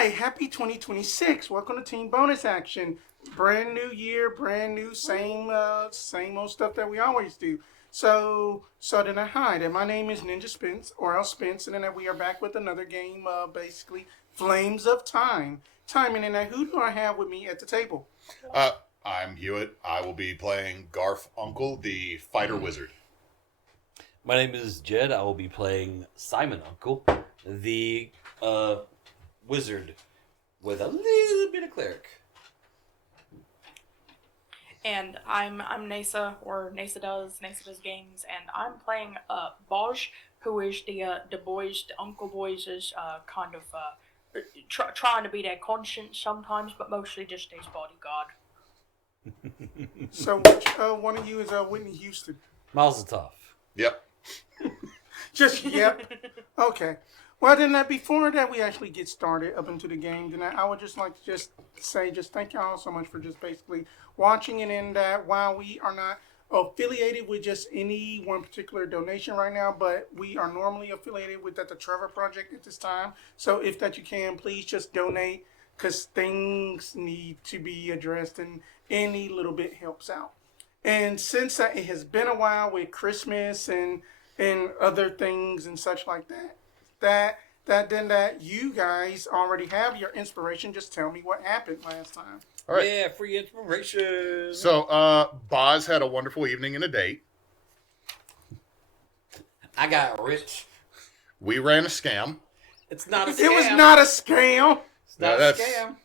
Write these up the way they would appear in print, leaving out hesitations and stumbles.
Hi, happy 2026. Welcome to Team Bonus Action. Brand new year, brand new, same old stuff that we always do. So then hi, then my name is Ninjaspence, or else Spence, and then we are back with another game, basically Flames of Time. Timing, and who do I have with me at the table? I'm Hewitt. I will be playing Garf Uncle, the fighter wizard. My name is Jed. I will be playing Simon Uncle, the wizard with a little bit of cleric. And I'm Neysa, or Neysadoes, Neysadoes Games, and I'm playing Boj, who is the boys, the uncle boys is kind of trying to be their conscience sometimes, but mostly just his bodyguard. So which one of you is Whitney Houston? Mazel tov. Yep. Just, yep. Okay. Well, then before that we actually get started up into the game, then I would just like to say thank y'all so much for just basically watching, and in that while we are not affiliated with just any one particular donation right now, but we are normally affiliated with the Trevor Project at this time. So if that you can, please just donate, because things need to be addressed and any little bit helps out. And since it has been a while with Christmas and other things and such like that you guys already have your inspiration. Just tell me what happened last time. All right. Yeah, free inspiration. So, Boz had a wonderful evening and a date. I got rich. We ran a scam. It's not a scam. It was not a scam. It's not a scam.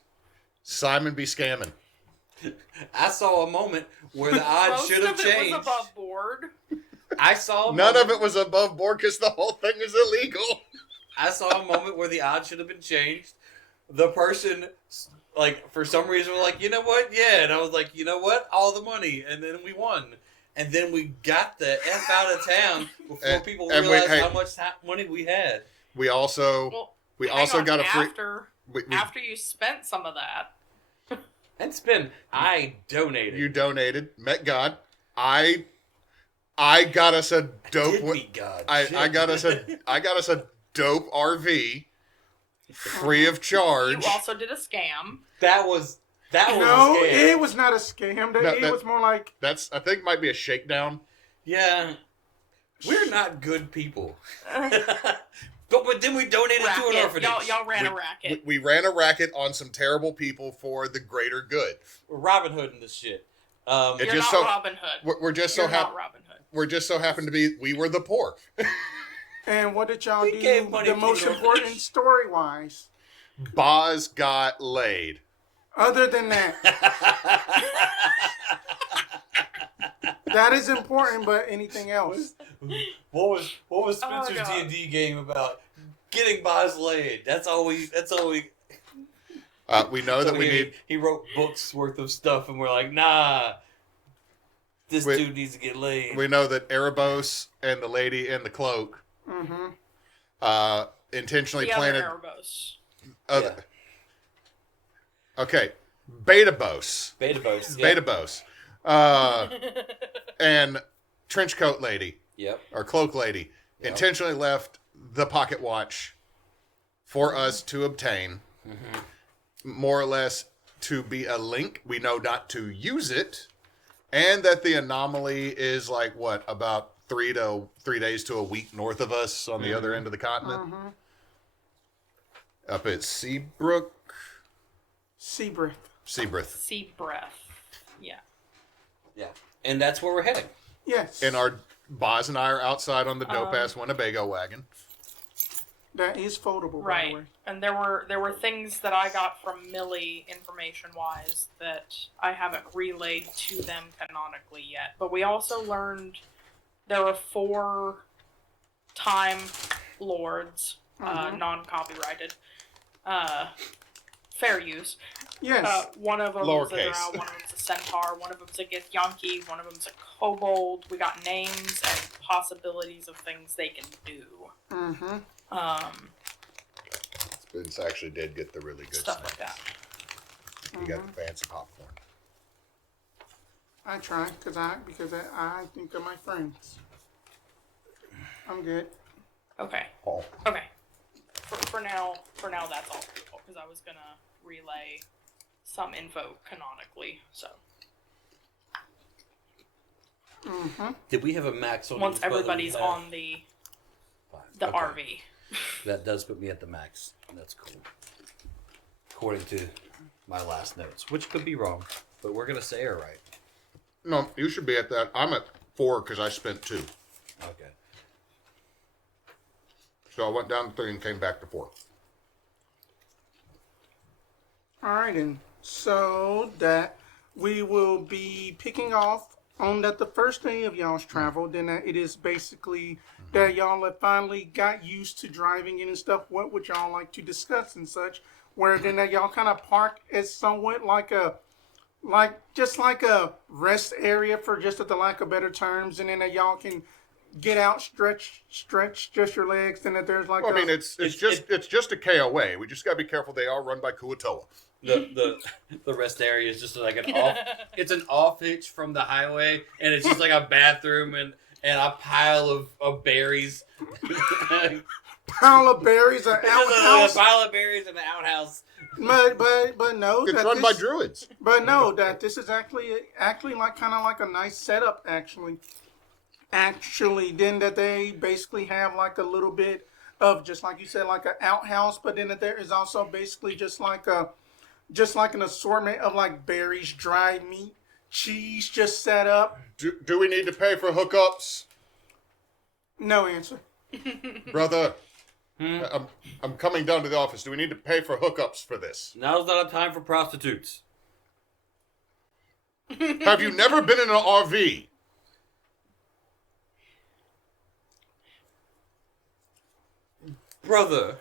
Simon be scamming. I saw a moment where the odds should have changed. Most of it was above board. I saw None of it was above board because the whole thing is illegal. I saw a moment where the odds should have been changed. The person, for some reason, was like, you know what? Yeah. And I was like, you know what? All the money. And then we won. And then we got the F out of town before people realized how much money we had. We also got a free... After you spent some of that. And I donated. You donated. Met God. I got us a dope... I got us a dope RV, free of charge. You also did a scam. That was No, a scam. it was not a scam. It was more like... I think might be a shakedown. Yeah. We're not good people. But then we donated to an orphanage. Y'all ran a racket. We ran a racket on some terrible people for the greater good. We're Robin Hood in this shit. You're not Robin Hood. We're just so happy. We're just so happen to be. We were the poor. And what did y'all do? The most important story-wise. Boz got laid. Other than that, that is important. But anything else? What was Spencer's D&D game about? Getting Boz laid. That's all we. We know that we need. He wrote books worth of stuff, and we're like, nah. This dude needs to get laid. We know that Erebos and the lady in the cloak intentionally planted. Erebos. Yeah. Okay. Betabos. Yeah. Betabos. And Trenchcoat Lady. Yep. Or Cloak Lady. Yep. Intentionally left the pocket watch for us to obtain. Mm-hmm. More or less to be a link. We know not to use it. And that the anomaly is about 3 days to a week north of us on the other end of the continent. Mm-hmm. Up at Syybreath. Yeah. Yeah. And that's where we're heading. Yes. And our Boz and I are outside on the dope-ass Winnebago wagon. That is foldable, right? By the way. And there were things that I got from Millie, information-wise, that I haven't relayed to them canonically yet. But we also learned there are 4 Time Lords, non-copyrighted, fair use. Yes. One of them Lowercase. is a drow, one of them's a centaur, one of them's a Githyanki, one of them's a kobold. We got names and possibilities of things they can do. Mm-hmm. Spence actually did get the really good stuff like that. You got the fancy popcorn. I try because I think they're my friends. I'm good. Okay. Oh. Okay. For now, that's all. because I was gonna relay some info canonically. So Did we have a max on once each button everybody's we have? on the Fine. Okay. RV. That does put me at the max. That's cool. According to my last notes, which could be wrong, but we're gonna say are right. No, you should be at that. I'm at 4 because I spent 2. Okay. So I went down to 3 and came back to 4. All right, and so that we will be picking off on that the first day of y'all's travel. Then it is basically that y'all have finally got used to driving in and stuff. What would y'all like to discuss and such? Where then that y'all kind of park as somewhat like a rest area for just at the lack of better terms, and then that y'all can get out, stretch just your legs, and that there's like Well, I mean, it's just a KOA. We just got to be careful. They are run by Kuatoa. The rest area is just like an off. It's an off hitch from the highway, and it's just like a bathroom and a pile of berries. pile of berries, an A outhouse. pile of berries in the outhouse. But no, It's run by druids. But no, that this is actually like kind of like a nice setup. Actually, then that they basically have like a little bit of, just like you said, like an outhouse. But then that there is also basically just like an assortment of like berries, dried meat, cheese, just set up. Do we need to pay for hookups, No answer. brother? I'm coming down to the office. Do we need to pay for hookups for this? Now's not a time for prostitutes. Have you never been in an RV? Brother,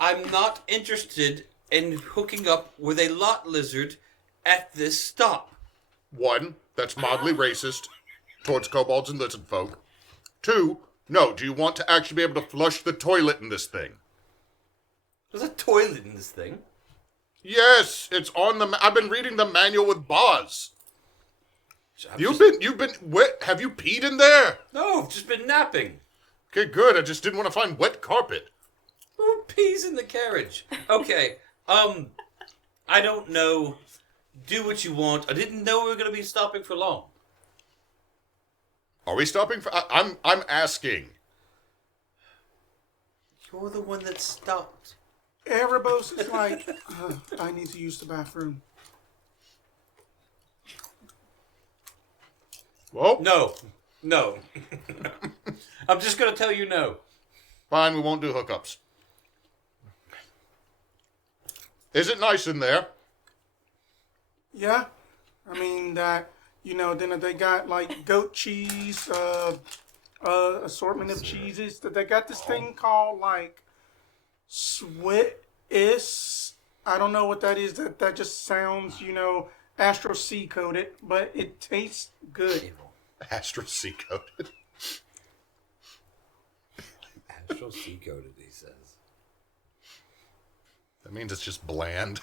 I'm not interested in hooking up with a lot lizard at this stop. 1, that's mildly racist towards kobolds and lizard folk. 2, no, do you want to actually be able to flush the toilet in this thing? There's a toilet in this thing. Yes, it's on the. I've been reading the manual with Boz. You've been wet. Have you peed in there? No, I've just been napping. Okay, good. I just didn't want to find wet carpet. Who pees in the carriage? Okay, I don't know. Do what you want. I didn't know we were going to be stopping for long. Are we stopping for? I'm asking. You're the one that stopped. Erebos is like, I need to use the bathroom. Well, No. I'm just going to tell you no. fine. We won't do hookups. Is it nice in there? Yeah, I mean that. Then they got like goat cheese, assortment of cheeses. That they got this thing called like Swiss. I don't know what that is. That just sounds, Astro C coded, but it tastes good. Astro C coded. Astral C coded, he says. That means it's just bland.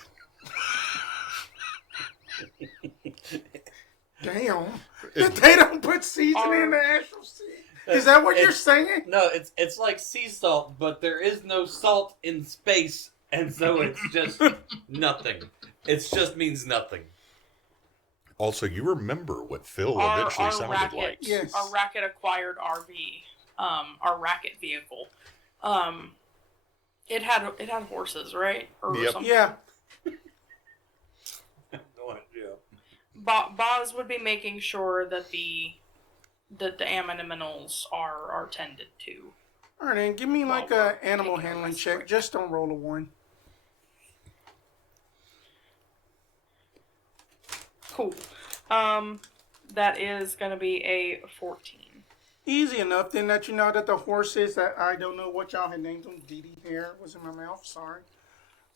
Damn, they don't put seasoning in the Astro C. Is that what you're saying? No, it's like sea salt, but there is no salt in space, and so it's just nothing. It just means nothing. Also, you remember what Phil eventually sounded racket, like. Yes. Our racket acquired RV, our racket vehicle, it had horses, right? Or Yep. something. Yeah. Boz would be making sure that the aminimals are tended to. All right, then give me like a animal handling check. Just don't roll a 1. Cool. That is gonna be a 14. Easy enough. Then that you know that the horses that I don't know what y'all had named them. Dee Dee hair was in my mouth. Sorry,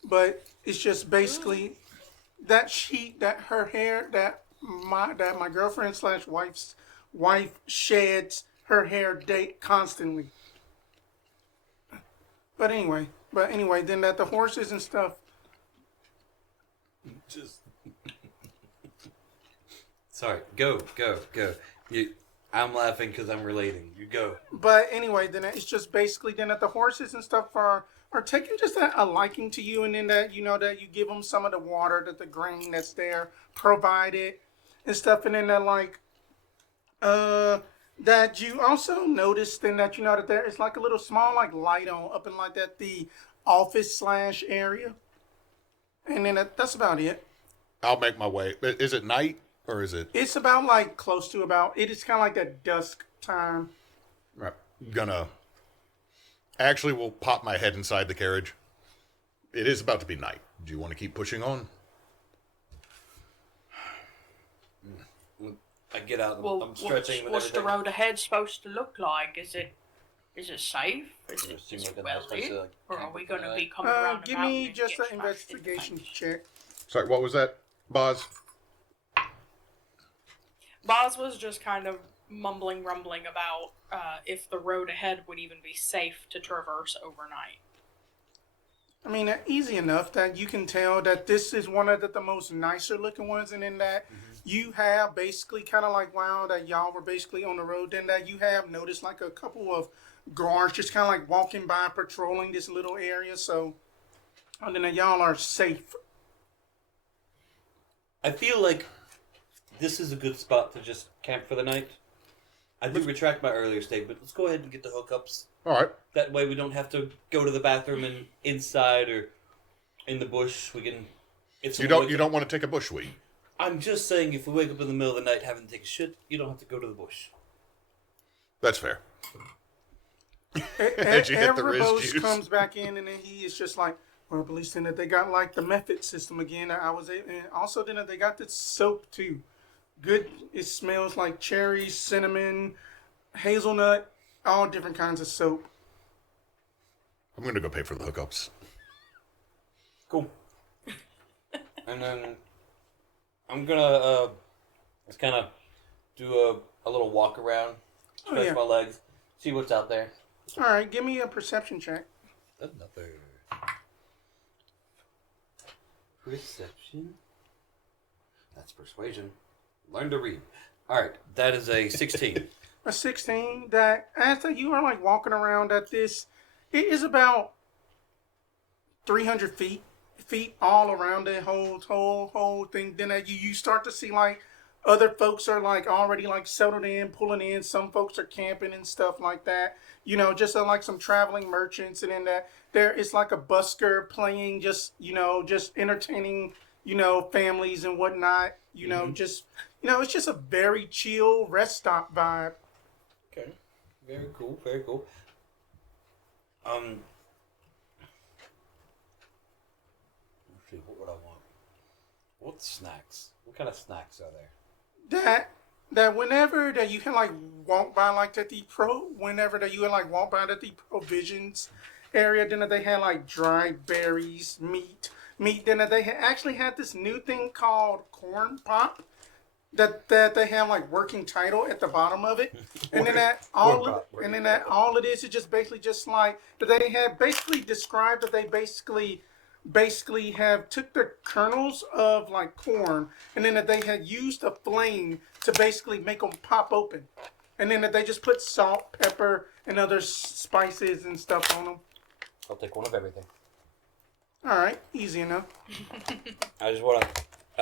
but it's just basically that her hair that my girlfriend / wife's wife sheds her hair constantly. But anyway, then that the horses and stuff. Just. Sorry, go. I'm laughing because I'm relating. You go. But anyway, then it's just basically then that the horses and stuff are are taking just a liking to you, and then that that you give them some of the water, that the grain that's there provided and stuff, and then that that you also noticed, and that that there is like a little small like light on up in like that the office slash area, and then that's about it. I'll make my way. Is it night or is it? It's about like close to about. It is kind of like that dusk time. Right. Gonna. Actually, we'll pop my head inside the carriage. It is about to be night. Do you want to keep pushing on? I get out. Well, I'm stretching. what's the road ahead supposed to look like? Is it safe? Is it seems like a well nice place to, lit? like, Or are camp we for going the to night. be coming around Give the mountain me and just get an smashed in investigation things? check. Sorry, what was that, Boz? Boz was just kind of mumbling, rumbling about if the road ahead would even be safe to traverse overnight. I mean, easy enough that you can tell that this is one of the most nicer looking ones, and in that you have basically kind of like while that y'all were basically on the road, then that you have noticed like a couple of guards just kind of like walking by, patrolling this little area. So, and then that y'all are safe. I feel like this is a good spot to just camp for the night. I do retract my earlier statement. Let's go ahead and get the hookups. All right. That way we don't have to go to the bathroom and inside or in the bush. We can. If You someone wakes don't up- want to take a bush weed. I'm just saying, if we wake up in the middle of the night having to take a shit, you don't have to go to the bush. That's fair. As you hit the Riz Erebos juice. comes back in, and then he is just like, well, at least then that they got like the method system again. And also then that they got this soap too. Good. It smells like cherries, cinnamon, hazelnut, all different kinds of soap. I'm going to go pay for the hookups. Cool. And then I'm gonna just kind of do a little walk around, stretch yeah. my legs, see what's out there. All right, give me a perception check. Another perception. That's persuasion. Learn to read. All right, that is a 16. A 16. That as that you are like walking around at this, it is about 300 feet all around the whole thing. Then as you start to see like other folks are like already like settled in, pulling in. Some folks are camping and stuff like that. Just like some traveling merchants, and then that there is like a busker playing, just just entertaining, families and whatnot. Just it's just a very chill rest stop vibe. Okay. Very cool. Very cool. Let's see, what would I want? What snacks? What kind of snacks are there? That whenever that you can like walk by like whenever that you can like walk by the provisions area, then they had like dried berries, meat. Then they actually had this new thing called corn pop. That they have like working title at the bottom of it, and then all it is just basically just like that they have basically described that they basically have took the kernels of like corn, and then that they had used a flame to basically make them pop open, and then that they just put salt, pepper, and other spices and stuff on them. I'll take one of everything. All right, easy enough. I just want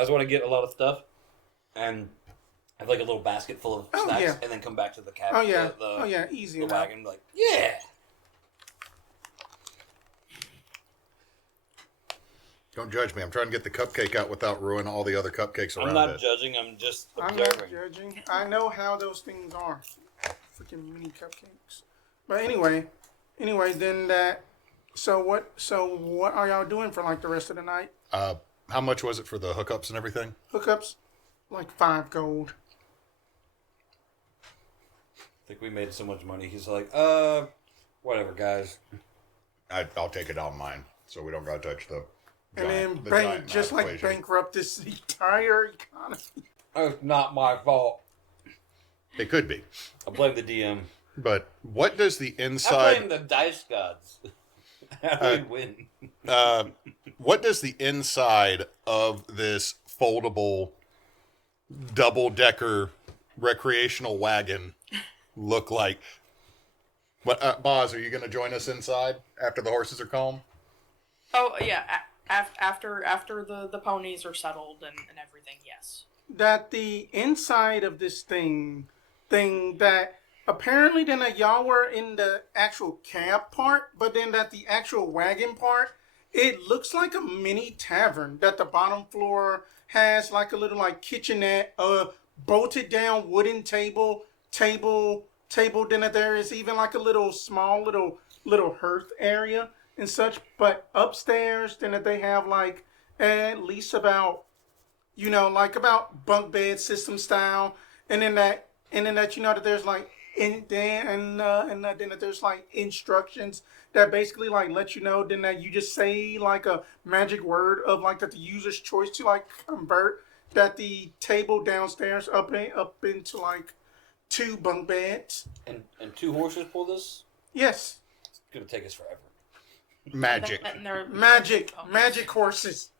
to get a lot of stuff, and have like a little basket full of snacks, yeah. and then come back to the cabin. Oh yeah, easy The enough. wagon, like yeah. Don't judge me. I'm trying to get the cupcake out without ruining all the other cupcakes around I'm not it. judging. I'm just I'm observing. not judging. I know how those things are. Freaking mini cupcakes. But anyway, then that. So what are y'all doing for like the rest of the night? How much was it for the hookups and everything? Hookups, like 5 gold. I think we made so much money. He's like, whatever, guys. I'll take it on mine, so we don't gotta touch the. And the then giant just math like equation. bankrupt this entire economy. It's not my fault. It could be, I blame the DM. but what does the I inside? blame the dice gods. How do we win? What does the inside of this foldable double-decker recreational wagon look like? What, Boz, are you going to join us inside after the horses are calm? Oh yeah, after the ponies are settled and everything, yes. That the inside of this thing that apparently then that y'all were in the actual cab part, but then that the actual wagon part, it looks like a mini tavern. That the bottom floor has like a little like kitchenette, bolted down wooden table. Then that there is even like a little small little hearth area and such. But upstairs, then that they have like at least about like about bunk bed system style, and then that that there's like then that there's like instructions that basically like let you know then that you just say like a magic word of like that the user's choice to like convert that the table downstairs up into like 2 bunk beds. And 2 horses pull this? Yes. It's gonna take us forever. Magic. Magic horses.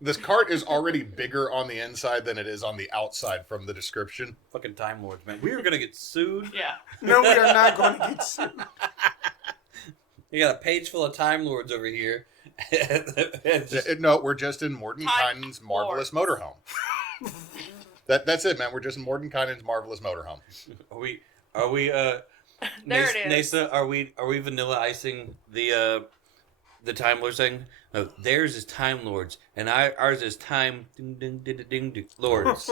This cart is already bigger on the inside than it is on the outside from the description. Fucking Time Lords, man. We were gonna get sued. Yeah. No, we are not going to get sued. You got a page full of Time Lords over here. No, we're just in Mordenkainen's marvelous motorhome. That's it, man. We're just in Mordenkainen's marvelous motorhome. Are we There it is. Neysa, are we vanilla icing the Time Lords thing? No, theirs is Time Lords, and ours is Time ding ding ding ding ding Lords.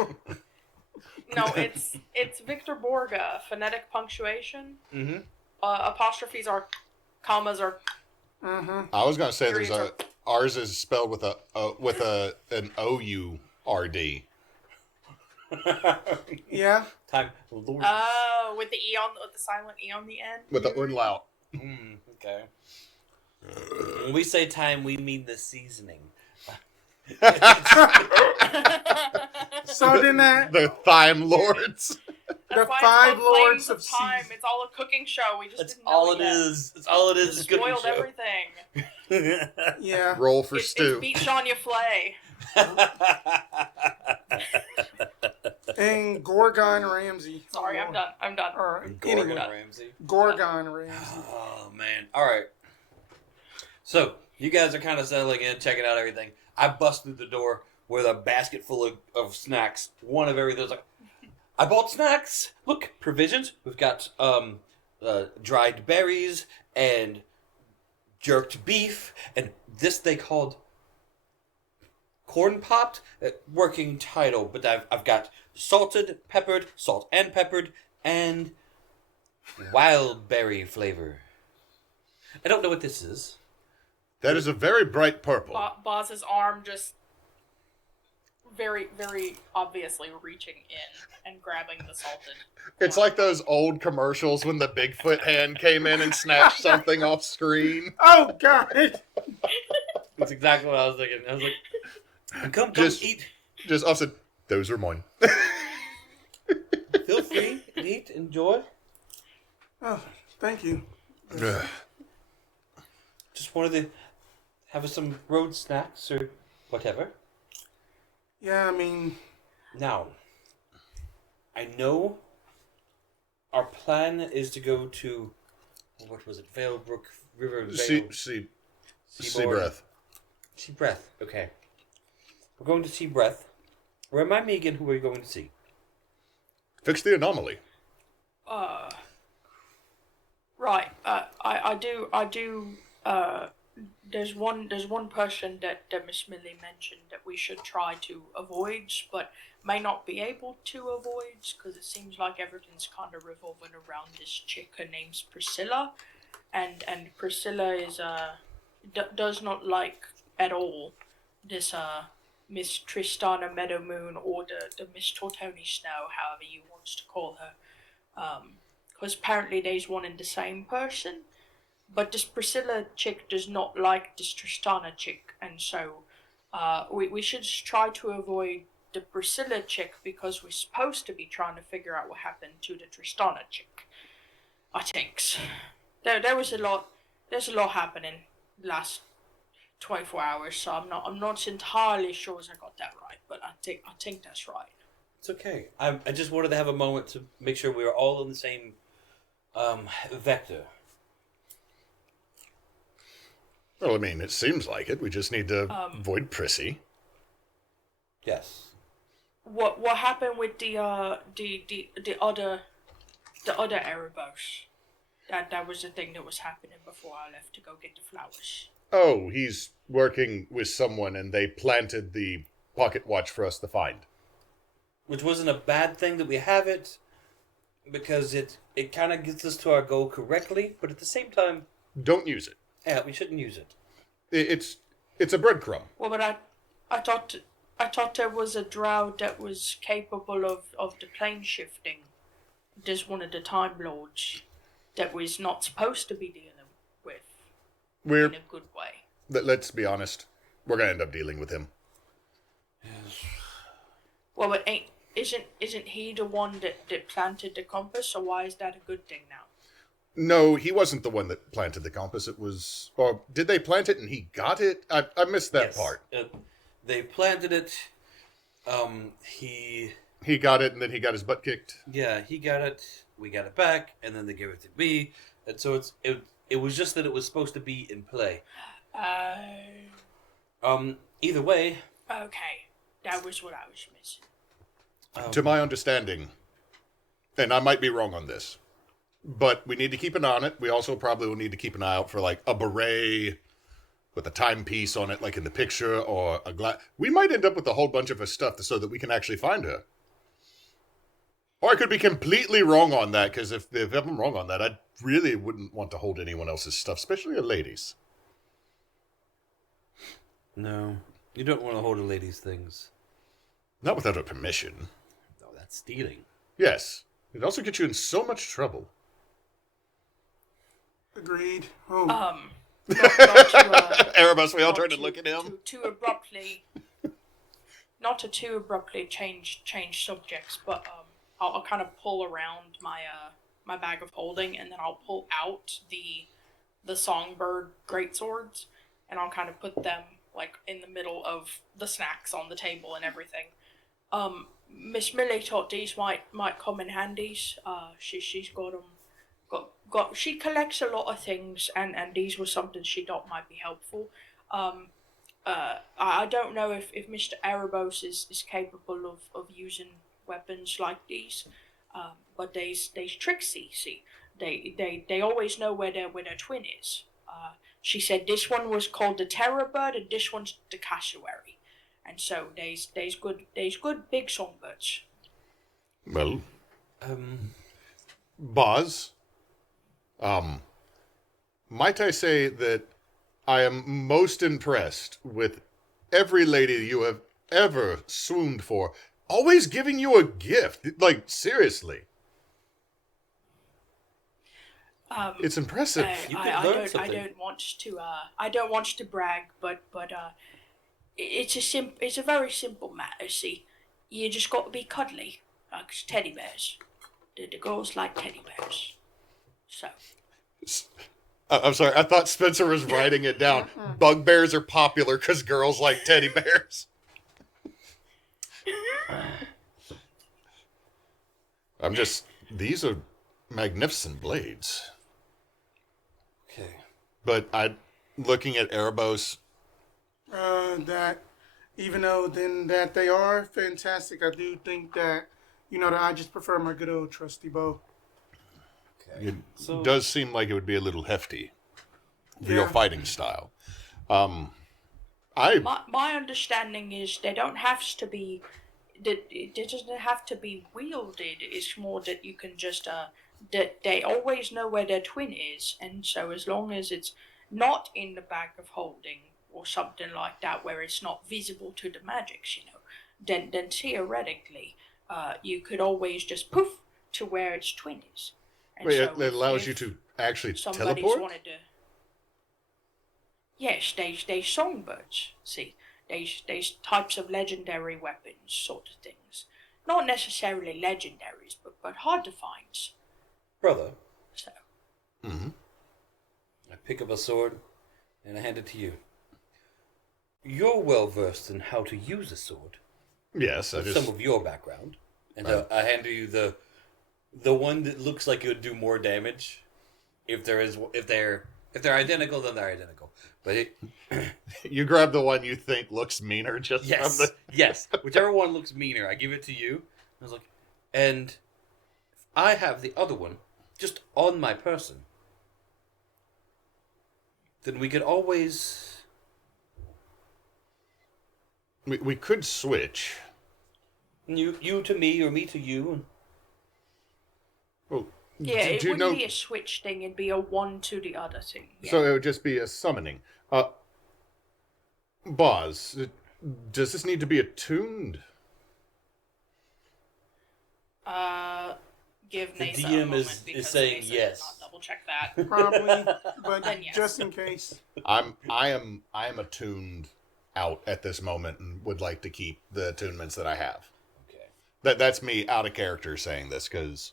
No, it's Victor Borga. Phonetic punctuation. Mm-hmm. Apostrophes are, commas are. Mm-hmm. I was gonna say Periods are. ours is spelled with an O-U-R-D. Yeah. Time Lords. With the E with the silent E on the end. With the umlaut. Okay. When we say time, we mean the seasoning. So then that The Time Lords. That's The why 5 it's called lords Flames of Time. Season. It's all a cooking show. We just That's didn't know all it it yet. is. That's all it is. It's a cooking Spoiled show. everything. yeah. Roll for It's stew. beach on your flay. And Gorgon Ramsay. Sorry, I'm done. Or Gordon anyway, Ramsay. Gorgon Ramsay. Oh man! All right. So you guys are kind of settling in, checking out everything. I bust through the door with a basket full of snacks. One of everything. I was like, I bought snacks. Look, provisions. We've got dried berries and jerked beef, and this they called corn popped. Working title, but I've got salted, peppered, salt and peppered, and wild berry flavor. I don't know what this is. That is a very bright purple. Boz's arm just very, very obviously reaching in and grabbing the salted. It's like those old commercials when the Bigfoot hand came in and snatched something off screen. Oh God! That's exactly what I was thinking. I was like, come Just- eat. Just offset. Those are mine. Feel free, eat, enjoy. Oh, thank you. Just wanted to have some road snacks or whatever. Yeah, I mean, Now, I know our plan is to go to, what was it, Valebrook River Vale? Syybreath. Syybreath, okay. We're going to Syybreath. Remind me again who we're going to see. Fix the anomaly. Right. I do. There's one person that Miss Millie mentioned that we should try to avoid, but may not be able to avoid because it seems like everything's kind of revolving around this chick. Her name's Priscilla, and Priscilla is does not like at all this Miss Tristana Meadowmoon or the Miss Tortoni Snow, however you want to call her. Because apparently there's one and the same person. But this Priscilla chick does not like this Tristana chick, and so we should try to avoid the Priscilla chick because we're supposed to be trying to figure out what happened to the Tristana chick. I think there was a lot. There's a lot happening last 24 hours, so I'm not entirely sure as I got that right, but I think that's right. It's okay. I just wanted to have a moment to make sure we were all on the same Vector. Well, I mean, it seems like it. We just need to avoid Prissy. Yes. What happened with the other Erebos? That was the thing that was happening before I left to go get the flowers. Oh, he's working with someone, and they planted the pocket watch for us to find. Which wasn't a bad thing that we have it, because it kind of gets us to our goal correctly, but at the same time, Don't use it. yeah, we shouldn't use it. It's a breadcrumb. Well, but I thought there was a drow that was capable of the plane shifting. There's one of the Time Lords that was not supposed to be dealing with in a good way. Let's be honest. We're gonna end up dealing with him. Well, but isn't he the one that planted the compass? So why is that a good thing now? No, he wasn't the one that planted the compass. It was... Or did they plant it and he got it? I missed that Yes. part. They planted it. He got it and then he got his butt kicked. Yeah, he got it. We got it back, and then they gave it to me. And so it was just that it was supposed to be in play. Either way. Okay, that was what I was missing. To my understanding, and I might be wrong on this, but we need to keep an eye on it. We also probably will need to keep an eye out for like a beret with a timepiece on it, like in the picture, or a glass. We might end up with a whole bunch of her stuff so that we can actually find her. Or I could be completely wrong on that, because if I'm wrong on that, I really wouldn't want to hold anyone else's stuff, especially a lady's. No, you don't want to hold a lady's things. Not without her permission. No, that's stealing. Yes. It'd also get you in so much trouble. Agreed. Oh, Not to, Erebus, we all not turned and look at him. Too abruptly, not to too abruptly change subjects, but I'll kind of pull around my bag of holding, and then I'll pull out the songbird greatswords, and I'll kind of put them like in the middle of the snacks on the table and everything. Miss Millie thought these might come in handies. She's got them. She collects a lot of things, and these were something she thought might be helpful. I don't know if Mr. Erebos is capable of using weapons like these, but they's tricksy. See, they always know where their twin is. She said this one was called the Terror Bird, and this one's the Cassowary, and so they's good big songbirds. Well, Boz, might I say that I am most impressed with every lady you have ever swooned for, always giving you a gift. Like, seriously. It's impressive. I don't want to brag, but it's a very simple matter. See, you just got to be cuddly, like teddy bears. The girls like teddy bears. So. I'm sorry, I thought Spencer was writing it down. Bugbears are popular because girls like teddy bears. These are magnificent blades. Okay. But looking at Erebos. that even though that they are fantastic, I do think that, that I just prefer my good old trusty bow. Okay. It does seem like it would be a little hefty for your fighting style. My understanding is they don't have to be. It doesn't have to be wielded. It's more that you can just that they always know where their twin is, and so as long as it's not in the bag of holding or something like that, where it's not visible to the magics, then theoretically, you could always just poof to where its twin is. And Wait, so it allows you to actually teleport? Yes, they songbirds. See, there's types of legendary weapons, sort of things. Not necessarily legendaries, but hard to find. Brother. So. Mm-hmm. I pick up a sword and I hand it to you. You're well versed in how to use a sword. Yes, Some of your background. And I hand you the the one that looks like it would do more damage. If they're identical, then they're identical. But You grab the one you think looks meaner just from the... yes, whichever one looks meaner, I give it to you. I was like, and if I have the other one just on my person, then we could always. We could switch. You to me or me to you. Well, Yeah, do it you wouldn't know... be a switch thing, it'd be a one to the other thing. Yeah. So it would just be a summoning. Boz, does this need to be attuned? Give The Neysa DM a moment is because saying Neysa did yes. not double check that. Probably, but Then yes. just in case. I am attuned out at this moment and would like to keep the attunements that I have. Okay. That's me out of character saying this because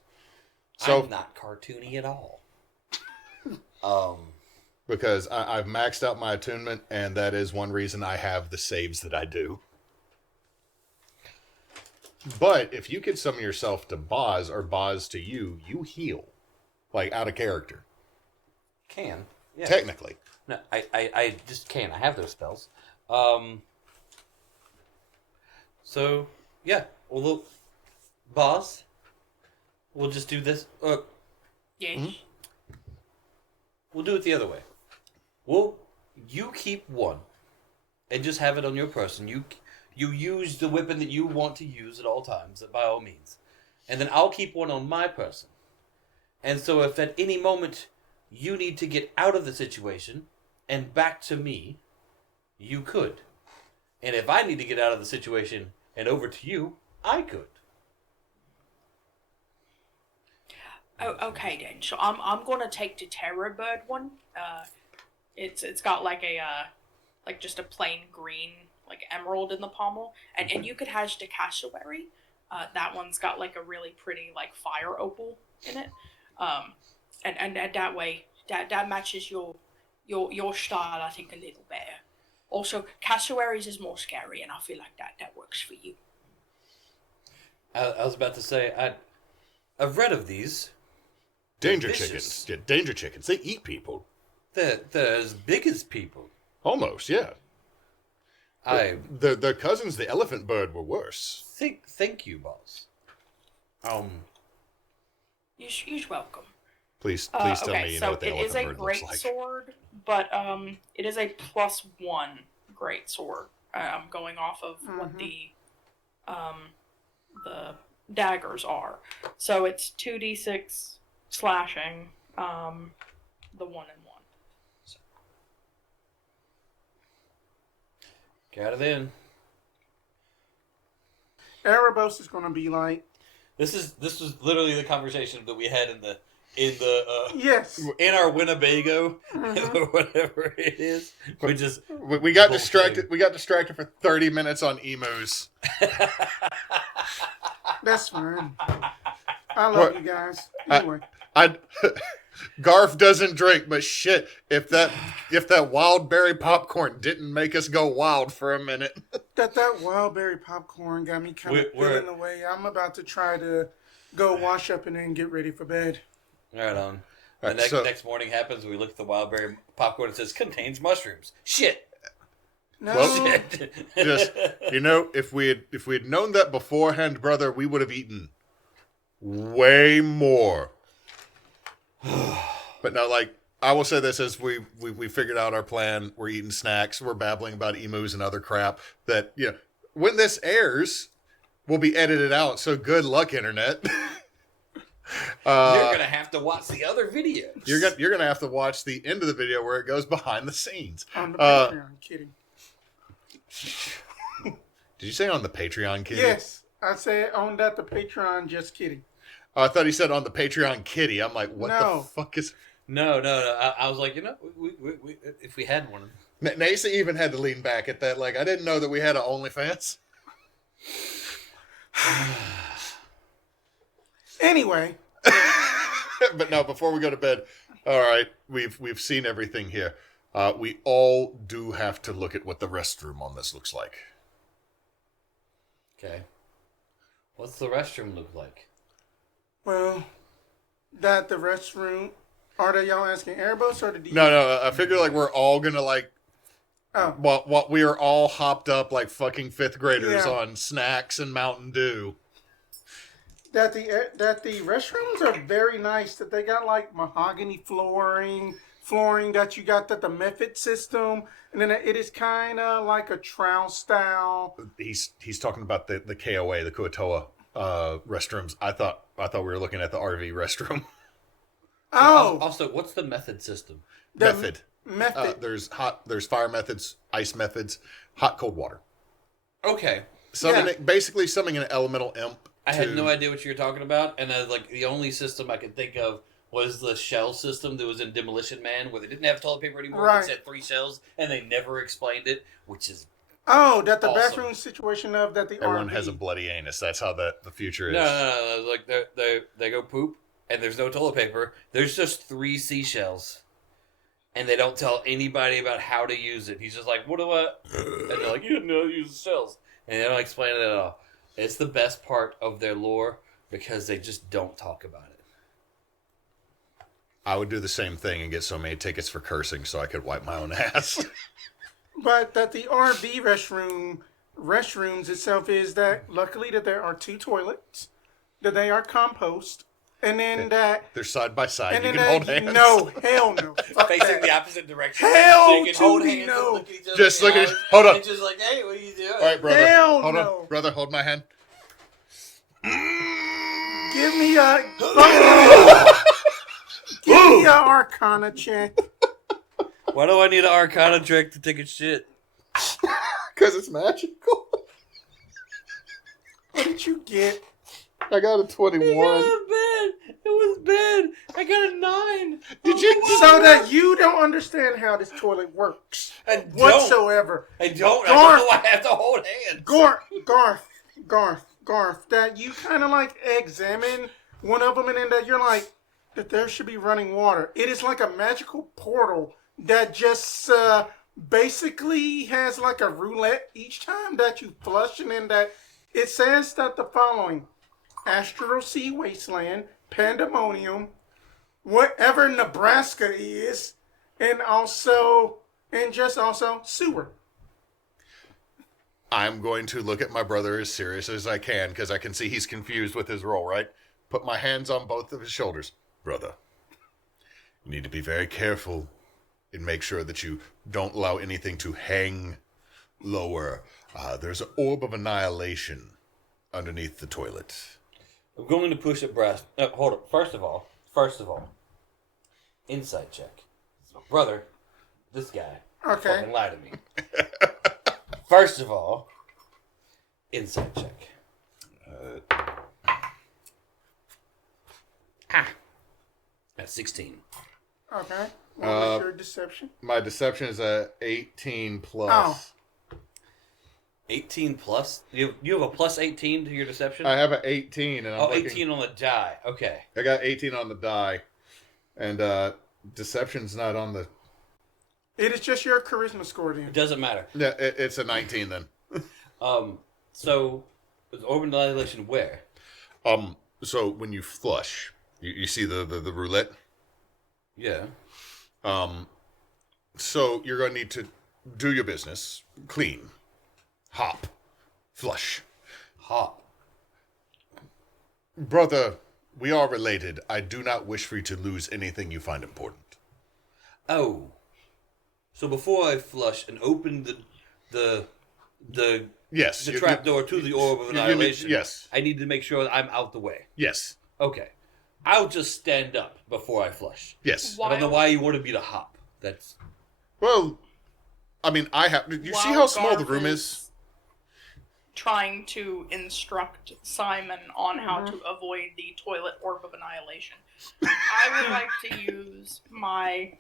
I'm not cartoony at all. Because I've maxed out my attunement, and that is one reason I have the saves that I do. But if you could summon yourself to Boz or Boz to you, you heal. Like, out of character. Can. Yeah. Technically. No, I just can't. I have those spells. So, yeah. Well, look, Boz, we'll just do this. Yes. We'll do it the other way. You keep one, and just have it on your person. You use the weapon that you want to use at all times, by all means. And then I'll keep one on my person. And so if at any moment you need to get out of the situation and back to me, you could. And if I need to get out of the situation and over to you, I could. Oh, okay then. So I'm gonna take the Terror Bird one. It's got like a like just a plain green like emerald in the pommel, and you could have the Cassowary. That one's got like a really pretty like fire opal in it. And that way that matches your style I think a little better. Also, Cassowaries is more scary, and I feel like that works for you. I was about to say I've read of these. Danger Vicious. chickens. Yeah, danger chickens. They eat people. They're as big as people. Almost, yeah. Their cousins, the elephant bird, were worse. Thank you, boss. You're welcome. Please tell Okay, me you so know what the it is a elephant bird looks great like. sword, but it is a +1 great sword. I'm going off of what the daggers are. So it's 2d6 slashing, the 1 and 1. So. Got it in. Erebos is going to be like... This was literally the conversation that we had in the yes, in our Winnebago or whatever it is. We got distracted. We got distracted for 30 minutes on emus. that's fine. I love you guys. Anyway, Garf doesn't drink, but shit, if that wild berry popcorn didn't make us go wild for a minute. that wild berry popcorn got me kind of feeling away. I'm about to try to go wash up and then get ready for bed. Right on. All The right, next morning happens. We look at the wild berry popcorn. It says contains mushrooms. Shit. No, Well, just if we had known that beforehand, brother, we would have eaten way more. But no, like I will say this: as we figured out our plan, we're eating snacks, we're babbling about emus and other crap. That when this airs, will be edited out. So good luck, internet. You're gonna have to watch the other videos. You're gonna have to watch the end of the video where it goes behind the scenes. on the Patreon. Kidding. Did you say on the Patreon, Kitty? Yes, I said on that the Patreon. Just kidding. Oh, I thought he said on the Patreon, Kitty. I'm like, what No. the fuck is? No. I was like, we if we had one. Neysa even had to lean back at that. Like, I didn't know that we had an OnlyFans. Anyway, But no, before we go to bed, all right, we've seen everything here. We all do have to look at what the restroom on this looks like. Okay. What's the restroom look like? Well, that the restroom. Are they y'all asking Airbus or the DU? No. I figure like we're all gonna like. Oh. What we are all hopped up like fucking fifth graders Yeah. on snacks and Mountain Dew. That the restrooms are very nice. That they got like mahogany flooring that you got the method system, and then it is kind of like a trowel style. He's talking about the KOA, the Kuatoa restrooms. I thought we were looking at the RV restroom. Oh, Also, what's the method system? Method. Method. There's fire methods, ice methods, hot cold water. Okay. Basically summoning an elemental imp. I had no idea what you were talking about, and like the only system I could think of was the shell system that was in Demolition Man, where they didn't have toilet paper anymore. Right. They said 3 shells, and they never explained it, which is Oh, that the awesome. bathroom situation of that the Everyone RV. has a bloody anus. That's how the future is. no. Like they go poop, and there's no toilet paper. There's just 3 seashells, and they don't tell anybody about how to use it. He's just like, "What do I?" And they're like, "You didn't know how to use the shells," and they don't explain it at all. It's the best part of their lore because they just don't talk about it. I would do the same thing and get so many tickets for cursing so I could wipe my own ass. But that the RV restrooms itself is that luckily that there are 2 toilets, that they are compost, and then that They're side by side. and You then can hold that, hands. no, hell no, fuck Facing that. the opposite direction. Hell so you can to hold the hands no. and look at each other Just in the look at eyes, hold on. and just like, hey, what are you doing? All right, brother. Hell hold no. on. Brother, hold my hand. Give me a Arcana check. Why do I need an Arcana trick to take a shit? Because it's magical. What did you get? I got a 21. It was bad. I got a 9. Did you? So that you don't understand how this toilet works I don't. whatsoever. I don't Garf. know why I have to hold hands. Garf, that you kind of like examine one of them and then that you're like, that there should be running water. It is like a magical portal that just basically has like a roulette each time that you flush, and then that it says that the following: Astral Sea Wasteland, Pandemonium, whatever Nebraska is, and just also sewer. I'm going to look at my brother as serious as I can because I can see he's confused with his role, right? Put my hands on both of his shoulders. Brother, you need to be very careful and make sure that you don't allow anything to hang lower. There's an orb of annihilation underneath the toilet. I'm going to push a brass. Hold up. First of all, insight check. So, brother, this guy Okay. fucking lied to me. First of all, insight check. That's 16. Okay. What was your deception? My deception is a 18 plus. 18 plus? You have a plus 18 to your deception? I have an 18, and I'm looking, 18 on the die. Okay. I got 18 on the die, and deception's not on the. It is just your charisma score then. It doesn't matter. Yeah, it's a 19 then. So, is orb annihilation where? So when you flush, you see the roulette. Yeah. So you're going to need to do your business, clean, hop, flush. Hop. Brother, we are related. I do not wish for you to lose anything you find important. Oh. So before I flush and open the Yes. the trapdoor to the orb of annihilation, yes. I need to make sure that I'm out the way. Yes. Okay. I'll just stand up before I flush. Yes. I don't know why you wanted me to hop. That's Well, I mean, I have. You see how small the room is? Trying to instruct Simon on how to avoid the toilet orb of annihilation. I would like to use my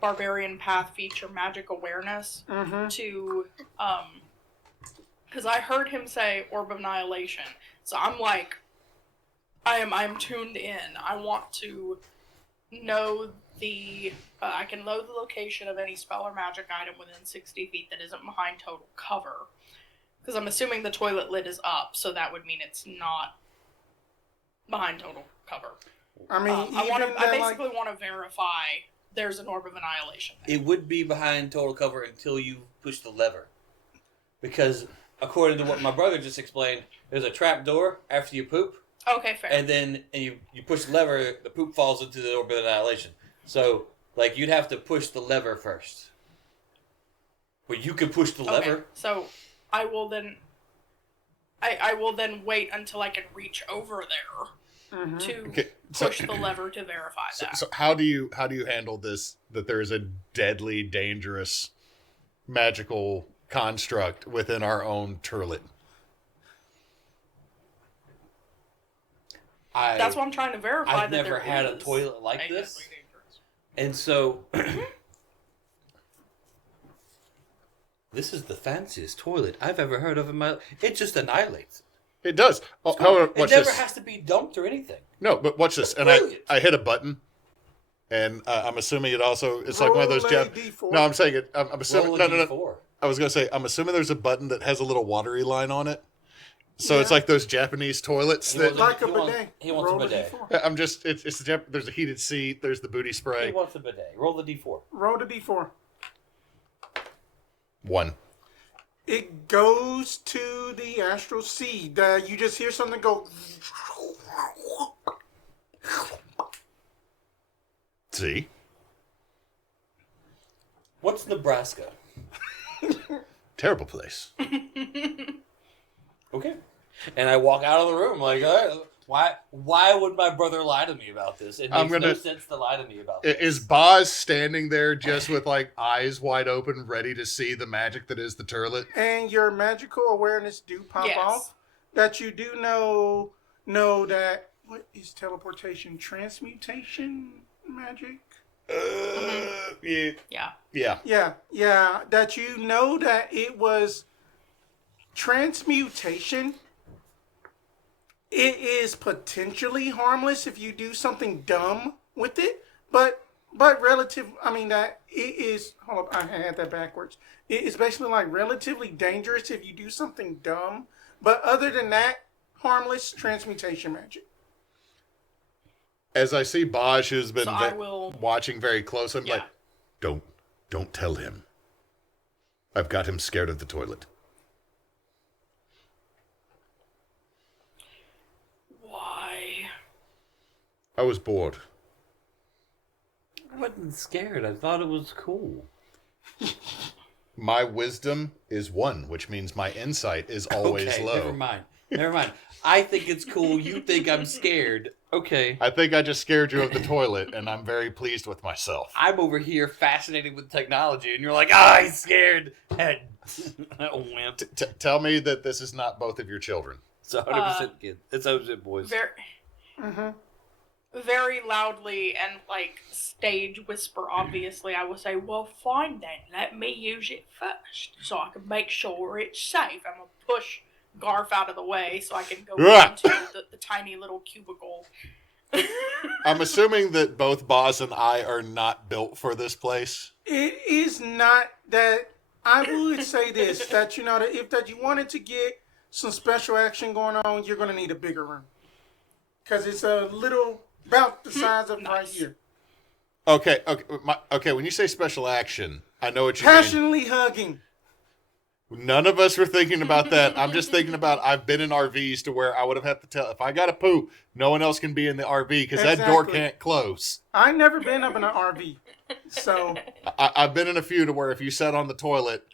barbarian path feature, magic awareness, to because I heard him say orb of annihilation, so I'm like, I'm tuned in. I want to know I can know the location of any spell or magic item within 60 feet that isn't behind total cover. Because I'm assuming the toilet lid is up, so that would mean it's not behind total cover. I mean, I basically want to verify there's an orb of annihilation there. It would be behind total cover until you push the lever. Because, according to what my brother just explained, there's a trap door after you poop. Okay, fair. And then you push the lever, the poop falls into the orb of annihilation. So, like, you'd have to push the lever first. But you can push the lever. So, I will then... I will then wait until I can reach over there to push the lever to verify that. So how do you handle this? That there is a deadly, dangerous, magical construct within our own turlet. That's what I'm trying to verify. I've never had a toilet like this, and so this is the fanciest toilet I've ever heard of in my life. It just annihilates. It does. Oh, however, it never has to be dumped or anything. No, but watch this. And I hit a button, and I'm assuming it also it's like one of those D4. No, I'm saying it. I'm assuming no. D4. I was gonna say I'm assuming there's a button that has a little watery line on it. So it's like those Japanese toilets like a bidet. He wants a bidet. I'm just it's there's a heated seat. There's the booty spray. He wants a bidet. Roll the D4. Roll the D4. 1. It goes to the astral seed. You just hear something go. See? What's Nebraska? Terrible place. Okay. And I walk out of the room like, why would my brother lie to me about this? It makes no sense to lie to me about this. Is Boz standing there just with like eyes wide open, ready to see the magic that is the turlet? And your magical awareness do pop off. That you do know that what is teleportation? Transmutation magic? Yeah. That you know that it was transmutation. It is potentially harmless if you do something dumb with it, but relative. I mean that it is. Hold up, I had that backwards. It is basically like relatively dangerous if you do something dumb, but other than that, harmless transmutation magic. As I see Bosch, who's been watching very close, I'm like, don't tell him. I've got him scared of the toilet. Why? I was bored. I wasn't scared. I thought it was cool. My wisdom is 1, which means my insight is always low. Never mind. I think it's cool. You think I'm scared. Okay. I think I just scared you of the toilet, and I'm very pleased with myself. I'm over here fascinated with technology, and you're like, he's scared. Wimp. Tell me that this is not both of your children. It's 100% kid. It's 100% boys. Very loudly and like stage whisper, obviously, I will say, well, fine then. Let me use it first so I can make sure it's safe. I'm going to push Garf out of the way so I can go into the tiny little cubicle. I'm assuming that both Boz and I are not built for this place. It is not that. I would say this, that you know, that if you wanted to get some special action going on, you're going to need a bigger room. Because it's a little, about the size of right here. Okay. When you say special action, I know what you mean. Passionately hugging. None of us were thinking about that. I'm just thinking about I've been in RVs to where I would have had to tell if I got to poop, no one else can be in the RV because that door can't close. I've never been up in an RV, so I've been in a few to where if you sat on the toilet,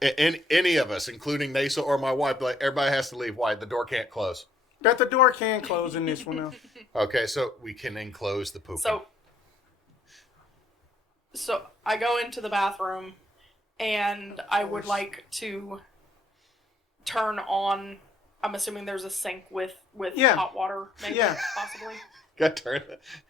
any of us, including Neysa or my wife, like everybody has to leave. Why? The door can't close. That the door can close in this one now. Okay, so we can enclose the poop. So I go into the bathroom. And I would like to turn on. I'm assuming there's a sink with hot water, maybe possibly. Got turn.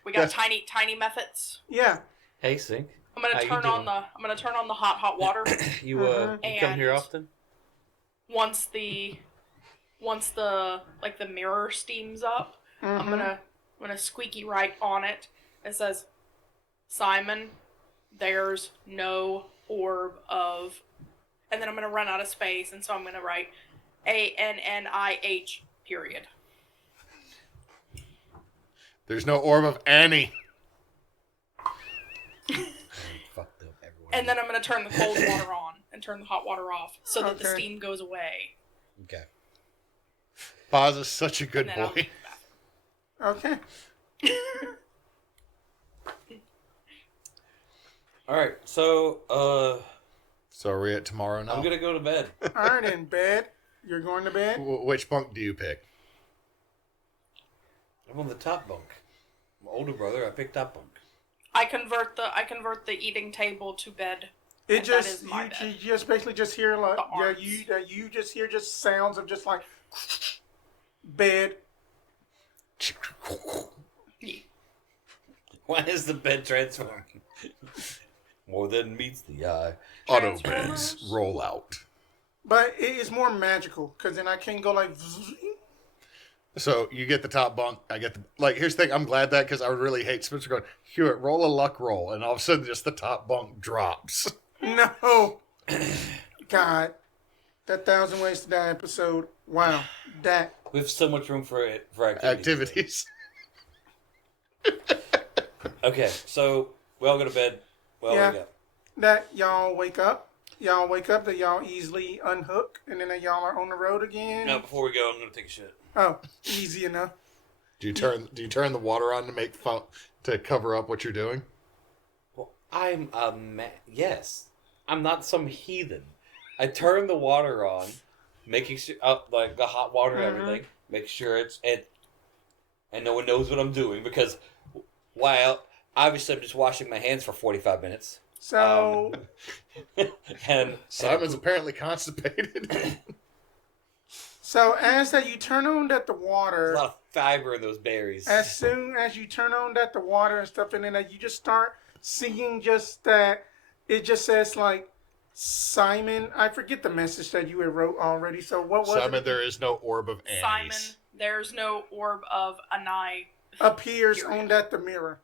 We got tiny methods. Yeah. Hey, sink. I'm gonna turn on the hot water. You come here often? Once the like the mirror steams up, I'm gonna squeaky right on it. It says, Simon, there's no orb of, and then I'm going to run out of space, and so I'm going to write ANNIH period. There's no orb of Annie. Fucked up everyone. And then I'm going to turn the cold water on and turn the hot water off so that the Okay. steam goes away. Okay. Boz is such a good And then I'll boy. Okay. All right. So, So are we at tomorrow now? I'm gonna go to bed. All right, in bed. You're going to bed? Which bunk do you pick? I'm on the top bunk. My older brother, I picked top bunk. I convert the eating table to bed. It And just that is my you bed. just basically just hear like The yeah arms. you just hear just sounds of just like bed. Why is the bed transforming? More than meets the eye. Auto Transformers. beds roll out. But it is more magical because then I can go like So you get the top bunk. I get the like. Here's the thing. I'm glad that because I would really hate Spencer going, Hewitt, roll a luck roll, and all of a sudden just the top bunk drops. no. God, that 1,000 Ways to Die episode. Wow, that We have so much room for activities. Okay, so we all go to bed. Well, Yeah. we go. that y'all wake up. Y'all wake up that y'all easily unhook, and then that y'all are on the road again. No, before we go, I'm gonna take a shit. Oh, easy enough. Do you turn the water on to make fun to cover up what you're doing? Well, I'm a yes. I'm not some heathen. I turn the water on, making sure, like the hot water and everything, make sure and no one knows what I'm doing because, while obviously I'm just washing my hands for 45 minutes. So And Simon's apparently constipated. so as that you turn on that the there's water. a lot of fiber in those berries. As soon as you turn on that the water and stuff, and then you just start seeing just that it just says like Simon. I forget the message that you had wrote already. So what was Simon, it? there is no orb of Annie's. Simon, there's no orb of an eye. Appears Period. on that the mirror.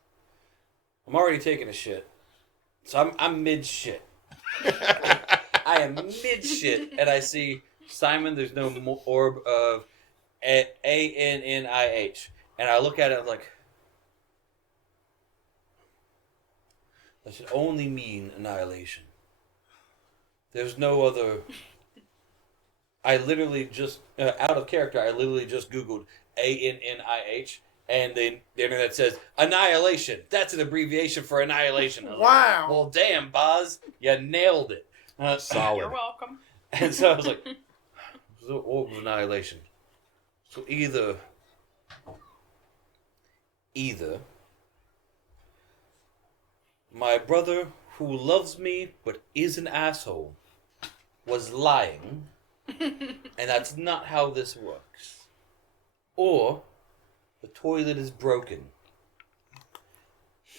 I'm already taking a shit, so I'm mid shit. I am mid shit, and I see Simon. There's no orb of ANNIH, and I look at it. I'm like, that should only mean annihilation. There's no other. I literally just out of character. I literally just Googled ANNIH. And then the internet says, annihilation. That's an abbreviation for annihilation. I was like, Wow. well, damn, Boz. You nailed it. Solid. You're welcome. And so I was like, the orb of annihilation. So either my brother who loves me but is an asshole was lying, and that's not how this works. Or the toilet is broken.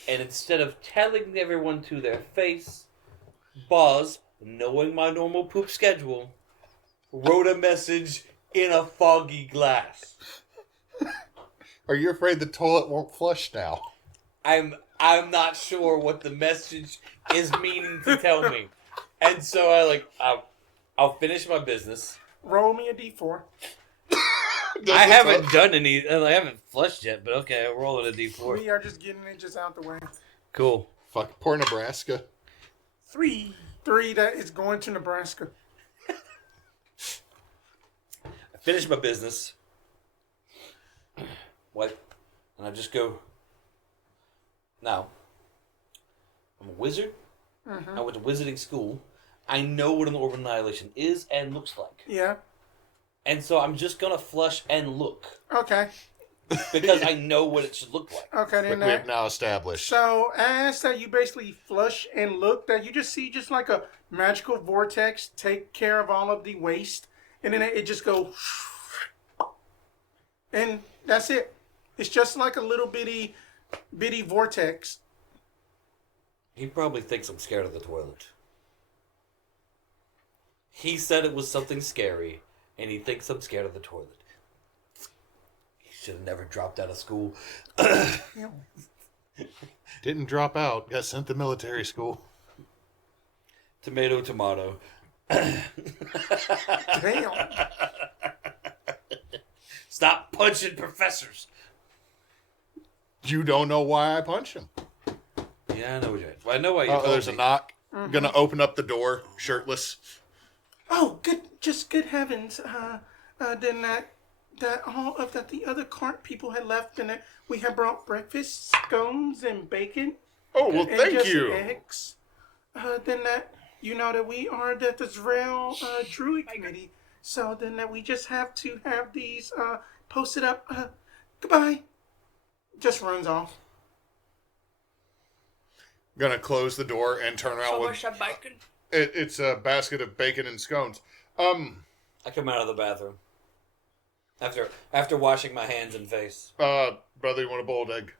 And instead of telling everyone to their face, Boz, knowing my normal poop schedule, wrote a message in a foggy glass. Are you afraid the toilet won't flush now? I'm not sure what the message is meaning to tell me. And so I'll finish my business. Roll me a d4. I haven't done any. I haven't flushed yet, but okay, I'll roll it a d4. We are just getting it just out the way. Cool. Fuck, poor Nebraska. 3 that is going to Nebraska. I finish my business. What? And I just go. Now, I'm a wizard. I went to wizarding school. I know what an orb of annihilation is and looks like. Yeah. And so I'm just going to flush and look. Okay. Because I know what it should look like. Okay, We then have now established. So as that you basically flush and look, that you just see just like a magical vortex take care of all of the waste, and then it just goes, and that's it. It's just like a little bitty vortex. He probably thinks I'm scared of the toilet. He said it was something scary, and he thinks I'm scared of the toilet. He should have never dropped out of school. Didn't drop out. Got sent to military school. Tomato, tomato. Damn. Stop punching professors. You don't know why I punched him. Yeah, I know what you're. Well, I know why you Oh, told there's me. a knock. Gonna open up the door, shirtless. Oh, good heavens. Then that all of that the other cart people had left, and that we had brought breakfast, scones, and bacon. Oh, well, And thank just you. eggs. Then that, that we are the Zrael Druid Committee. So then that we just have to have these posted up. Goodbye. Just runs off. Gonna close the door and turn around So with... much of bacon. It's a basket of bacon and scones. I come out of the bathroom after washing my hands and face. Brother, you want a boiled egg?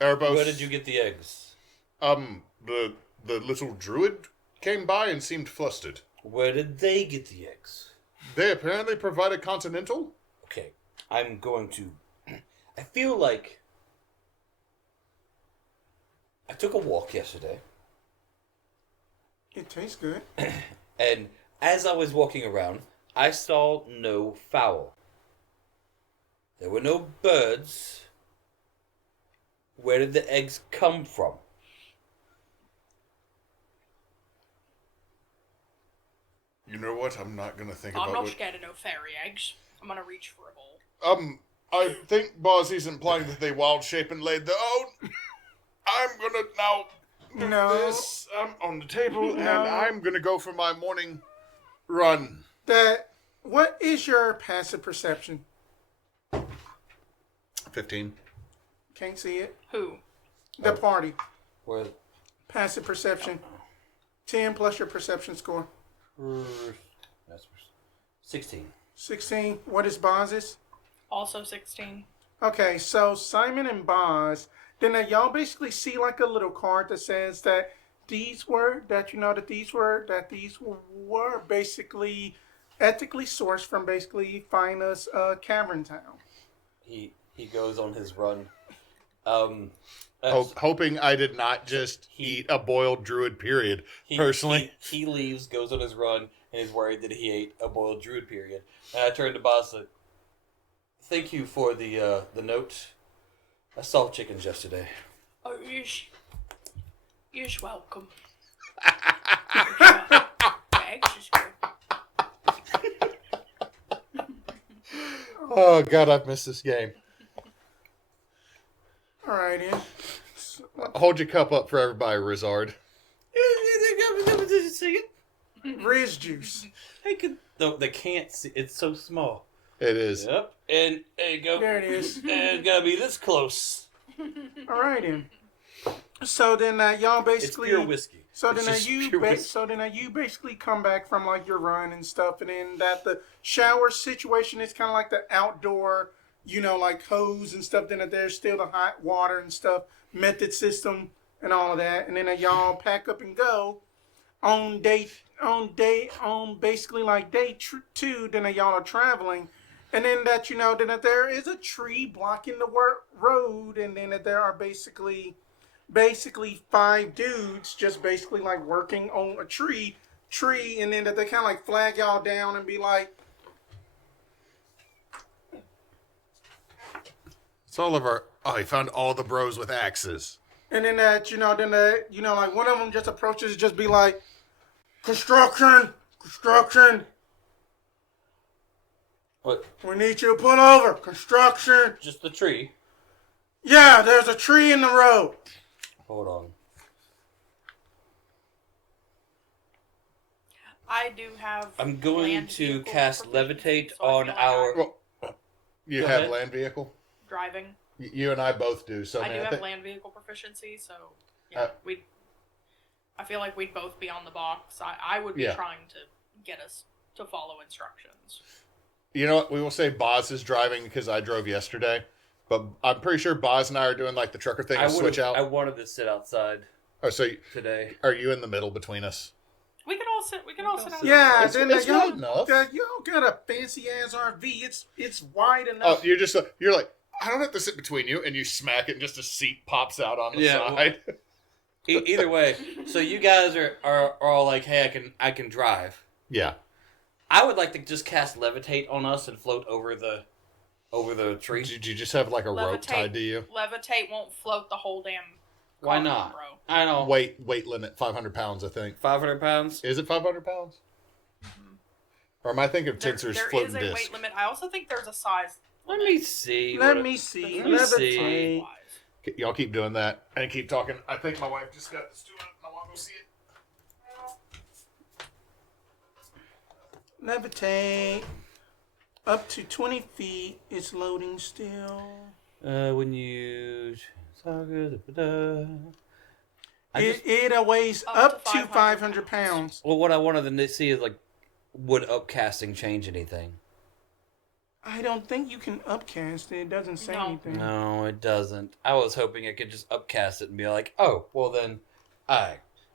Erebos. Where did you get the eggs? The little druid came by and seemed flustered. Where did they get the eggs? They apparently provided Continental. Okay, I'm going to. I feel like I took a walk yesterday, It tastes good. and as I was walking around, I saw no fowl. There were no birds. Where did the eggs come from? You know what? I'm not gonna think I'm about not what... scared of no fairy eggs. I'm gonna reach for a bowl. I think Bozzy's implying that they wild shape and laid their own. I'm gonna now move No. this on the table, and No. I'm gonna go for my morning run. What is your passive perception? 15. Can't see it. Who? The party. Where? Passive perception. 10 plus your perception score. That's 16. 16. What is Boz's? Also 16. Okay, so Simon and Boz, then y'all basically see like a little card that says that these were basically ethically sourced from basically Finest Cavern Town. He goes on his run. Hoping I did not just eat a boiled druid, period, personally. He leaves, goes on his run, and is worried that he ate a boiled druid, period. And I turned to Boz and said, thank you for the note. I saw chickens yesterday. Oh, you're welcome. Eggs is good. Oh, God, I've missed this game. All right, then. Hold your cup up for everybody, Rizard. Riz juice. No, they can't see. It's so small. It is. Yep. And there you go. There it is. And it's gotta be this close. All right, then. So then y'all basically. It's pure whiskey. So It's then just you pure whiskey. so then you basically come back from like your run and stuff, and then that the shower situation is kind of like the outdoor, like hose and stuff. Then there's still the hot water and stuff, method system and all of that, and then y'all pack up and go on basically like day 2. Then y'all are traveling, and then that there is a tree blocking the road, and then that there are basically 5 dudes just basically like working on a tree, and then that they kind of like flag y'all down and be like, It's all of our... Oh, he found all the bros with axes. and then that like one of them just approaches, just be like, construction. What? We need you to pull over. Construction. Just the tree. Yeah, there's a tree in the road. Hold on. I do have. I'm going land to vehicle cast proficiency, levitate so I on feel like our. Well, you Go have ahead. land vehicle? driving. You and I both do. So I man, do I have think- land vehicle proficiency, so yeah, I feel like we'd both be on the box. I would be Yeah. trying to get us to follow instructions. You know what? We will say Boz is driving because I drove yesterday. But I'm pretty sure Boz and I are doing like the trucker thing and switch out. I wanted to sit outside Oh, so today. are you in the middle between us? We could all sit. We could all sit. outside. Yeah, It's- then it's y'all, wide enough. y'all got a fancy ass RV. It's wide enough. Oh, you're like, I don't have to sit between you, and you smack it, and just a seat pops out on the Yeah, well- side. Either way, so you guys are all like, hey, I can drive. Yeah. I would like to just cast levitate on us and float over the over the tree. Did you just have like a rope tied to you? Levitate won't float the whole damn. Why car, not? bro? I don't. Weight limit 500 pounds, I think. 500 pounds? Is it 500 pounds? Or am I thinking of There Tensor's is floating a disc? weight limit. I also think there's a size. Let me see. Let me see. Levitate. Y'all keep doing that and keep talking. I think my wife just got this to it. I want to go see it. Levitate. Up to 20 feet. It's loading still. When you... It weighs up to 500 pounds. Well, what I wanted to see is, like, would upcasting change anything? I don't think you can upcast it. It doesn't say No. anything. No, it doesn't. I was hoping I could just upcast it and be like, oh, well then,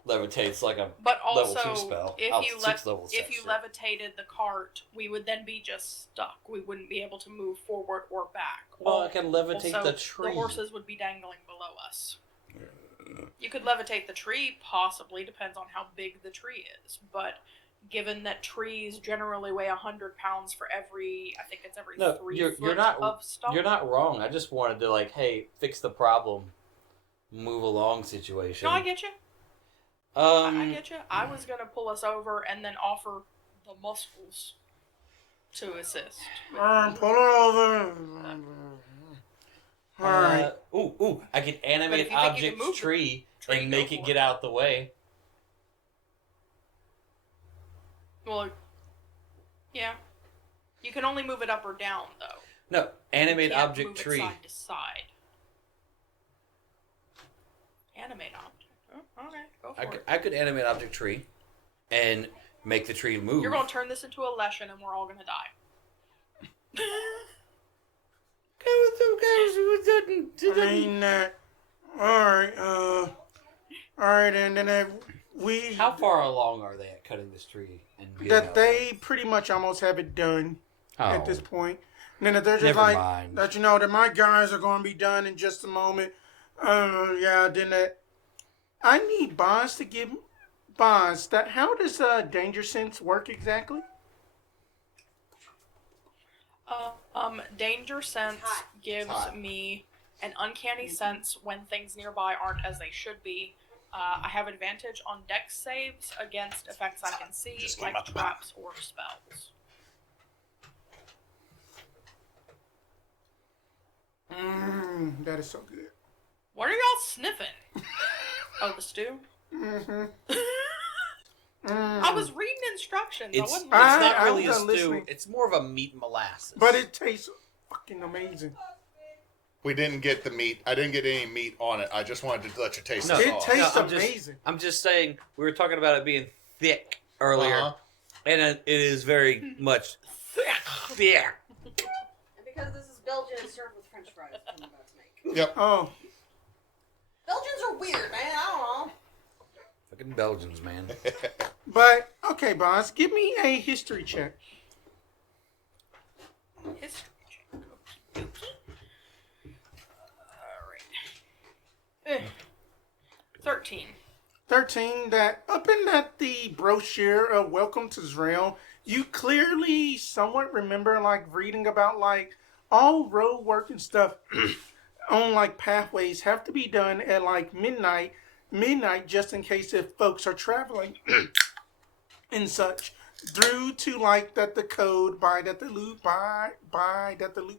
levitate's like a But level also, 2 spell. if Oh, you 6 level if you six, levitated the cart, we would then be just stuck. We wouldn't be able to move forward or back. Well, I can levitate Also, the tree. The horses would be dangling below us. You could levitate the tree, possibly, depends on how big the tree is. But given that trees generally weigh 100 pounds for every, I think it's every 3 you're foot not, of stump. You're not wrong. I just wanted to, like, hey, fix the problem, move along situation. No, I get you. I get you. I was going to pull us over and then offer the muscles to assist. Pull it over. Alright. Ooh, I could animate But if you think you can object move the tree tree, and go make it for get it. out the way. Well, yeah. You can only move it up or down, though. No, animate You can't object move it tree. side to side. Animate object. Oh, okay, go for it. I could animate object tree and make the tree move. You're going to turn this into a lesson and we're all going to die. I mean, alright, and then we... How far along are they at cutting this tree? And getting That out? they pretty much almost have it done at this point. And then they're just Never like, mind. that you know, that my guys are going to be done in just a moment. Yeah, then that... I need Bonds to give... Bonds, how does Danger Sense work exactly? Danger Sense gives me an uncanny sense when things nearby aren't as they should be. I have advantage on dex saves against effects I can see, like traps or spells. That is so good. What are y'all sniffing? Oh, the stew? Mm-hmm. I was reading instructions. It's I wasn't not really a wasn't stew. listening. It's more of a meat and molasses. But it tastes fucking amazing. We didn't get the meat. I didn't get any meat on it. I just wanted to let you taste No. the It sauce. tastes I'm just- amazing. I'm just saying, we were talking about it being thick earlier. Uh-huh. And it is very much thick. And because this is Belgian, it's served with French fries. I'm about to make. Yep. Oh, Belgians are weird, man. I don't know. Fucking Belgians, man. but, okay, Bonds, give me a history check. history check. Okey dokey. Alright. 13. 13, that up in that the brochure of Welcome to Zrael, you clearly somewhat remember like reading about like all road work and stuff on like pathways have to be done at like midnight just in case if folks are traveling and such through to like that the code by that the Luke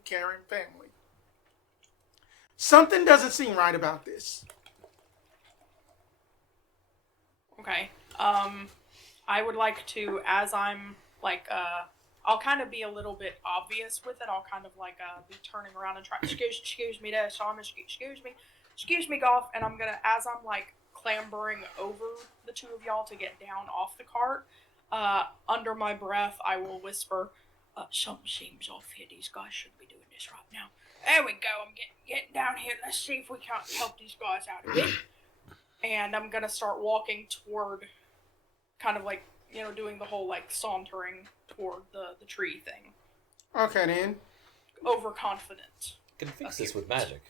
Karen family. Something doesn't seem right about this. Okay. I would like to, as I'm like, I'll kind of be a little bit obvious with it. I'll kind of like be turning around and try. Excuse me, there, Simon. Excuse me, Garf. And I'm gonna, as I'm like clambering over the two of y'all to get down off the cart, under my breath, I will whisper, "Something seems off here. These guys shouldn't be doing this right now." There we go. I'm getting down here. Let's see if we can't help these guys out a bit. And I'm gonna start walking toward, kind of like, you know, doing the whole like sauntering toward the tree thing. Okay then. Overconfident. Can fix this with magic.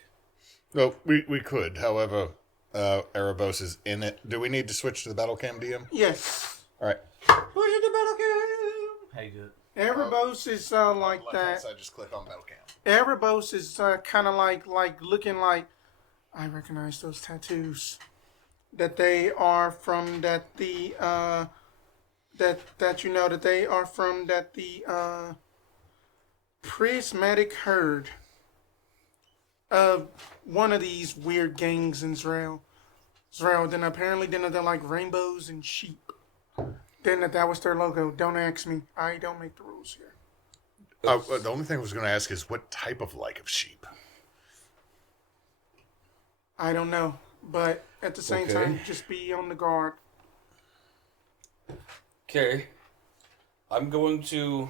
No, we could. However, Erebos is in it. Do we need to switch to the battle cam DM? Yes. All right. Push it to battle cam. How you do it? Erebos is like left-hand that. side, just click on Metal Cam. Erebos is kind of like looking like, I recognize those tattoos. That they are from that the that you know that they are from that the prismatic herd of one of these weird gangs in Israel. Then apparently they're like rainbows and sheep. Then that was their logo. Don't ask me. I don't make the rules here. The only thing I was going to ask is what type of sheep? I don't know, but at the same time, just be on the guard. Okay. I'm going to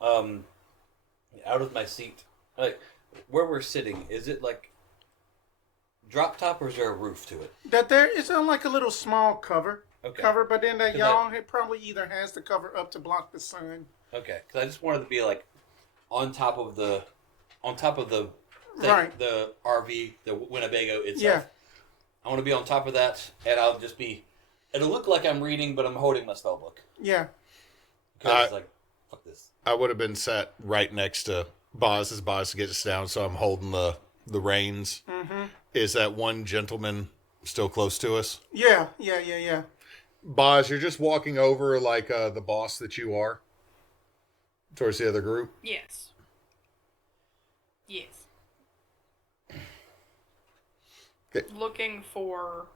out of my seat. Like where we're sitting, is it like drop top or is there a roof to it? That there is like a little small cover. Okay. But then that y'all it probably either has the cover up to block the sun. Okay, because I just wanted to be like on top of the thing, Right. the RV, the Winnebago itself. Yeah. I want to be on top of that, and I'll just be. It'll look like I'm reading, but I'm holding my spell book. Yeah. Because it's like, fuck this. I would have been sat right next to Boz as Boz gets down, so I'm holding the reins. Mm-hmm. Is that one gentleman still close to us? Yeah. Boz, you're just walking over like the boss that you are towards the other group? Yes. Okay. Looking for,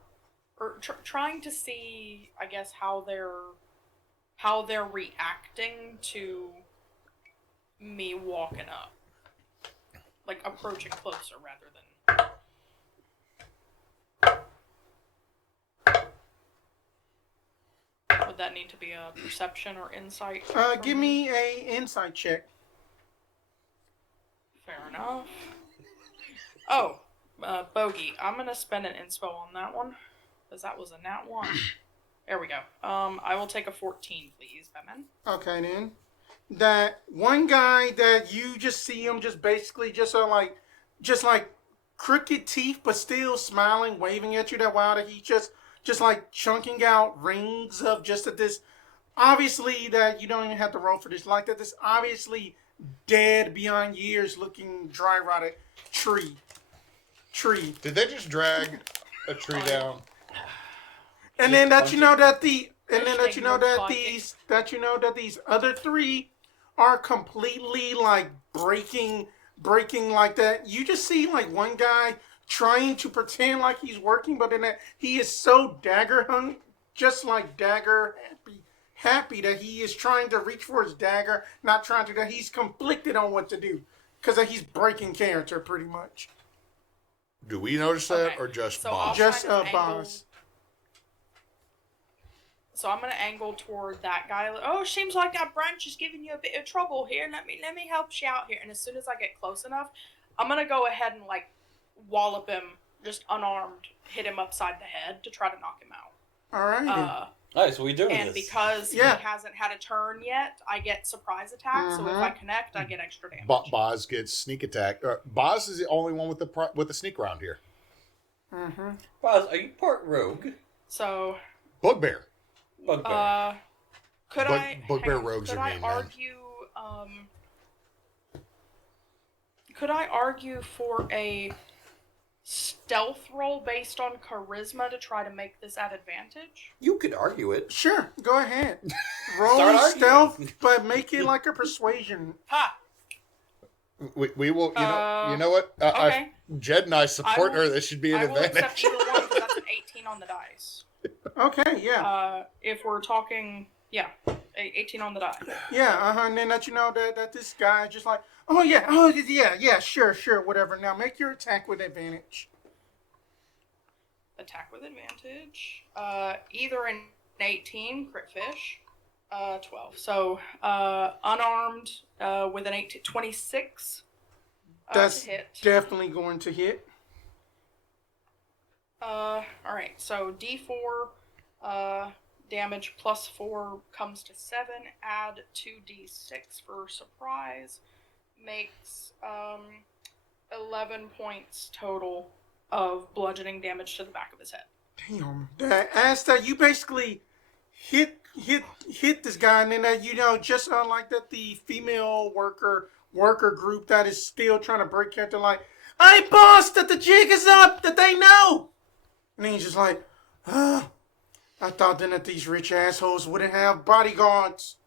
or trying to see, I guess, how they're reacting to me walking up, like approaching closer rather than. Would that need to be a perception or insight? Give me a insight check. Fair enough. Oh, bogey. I'm gonna spend an inspo on that one, because that was a nat 1. There we go. I will take a 14, please, Batman. Okay, then. That one guy that you just see him just basically just like crooked teeth, but still smiling, waving at you. That while that he just like chunking out rings of just at this, obviously that you don't even have to roll for this, like that this obviously dead beyond years looking dry rotted tree. Did they just drag a tree down? And then that you know that these other 3 are completely like breaking like that. You just see like one guy trying to pretend like he's working, but then that he is so dagger hung, just like dagger happy that he is trying to reach for his dagger, not trying to. That he's conflicted on what to do because he's breaking character pretty much. Do we notice that, Okay. or just So Boz? Just kind of boss. So I'm gonna angle toward that guy. Oh, seems like that branch is giving you a bit of trouble here. Let me help you out here. And as soon as I get close enough, I'm gonna go ahead and like wallop him, just unarmed, hit him upside the head to try to knock him out. All right. Alright, so we doing And this. because Yeah. he hasn't had a turn yet, I get surprise attack. So if I connect, I get extra damage. Boz gets sneak attack. Boz is the only one with the sneak round here. Boz, are you part rogue? So, Bugbear. Bugbear. could I? Bugbear hang on, rogues could are I mean, man. argue? Could I argue for a stealth roll based on charisma to try to make this at advantage? You could argue it. Sure, go ahead. Roll Start arguing. stealth, but make it like a persuasion. Ha! We will. You know what? Okay. Jed and I support I will- her. This should be an I will accept advantage. either one because that's an 18 on the dice. Okay, yeah. If we're talking, 18 on the die. Yeah, and then that you know that this guy is just like, oh yeah, sure, whatever. Now make your attack with advantage. Attack with advantage. Either an 18, crit fish, 12. So, unarmed, with an 18, 26 That's to hit. definitely going to hit. Alright, so D4, damage plus 4 comes to 7, add 2d6 for surprise, makes, 11 points total of bludgeoning damage to the back of his head. Damn. That as that you basically hit hit this guy, and then just unlike that, the female worker group that is still trying to break character, like, "Hey, boss, that the jig is up, that they know," and then he's just like, I thought then that these rich assholes wouldn't have bodyguards.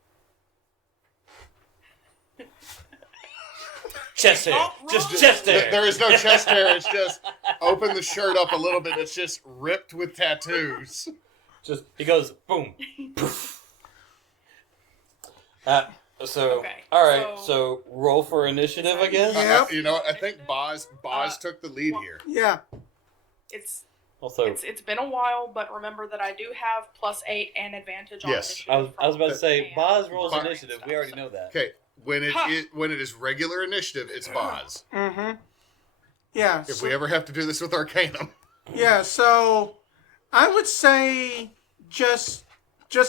Chest hair. Just chest hair. There is no chest hair. It's just open the shirt up a little bit. It's just ripped with tattoos. Just he goes boom. Okay, all right. So roll for initiative, I guess. Yep. You know what? I think Boz took the lead here. Yeah. Also, It's been a while, but remember that I do have +8 and advantage on Yes. initiative. I was about to say And- Boz rolls Boz- initiative. We already know that. Okay, when Ha! it is regular initiative, it's Boz. Mm-hmm. Yeah. If we ever have to do this with Arcanum. Yeah, so I would say just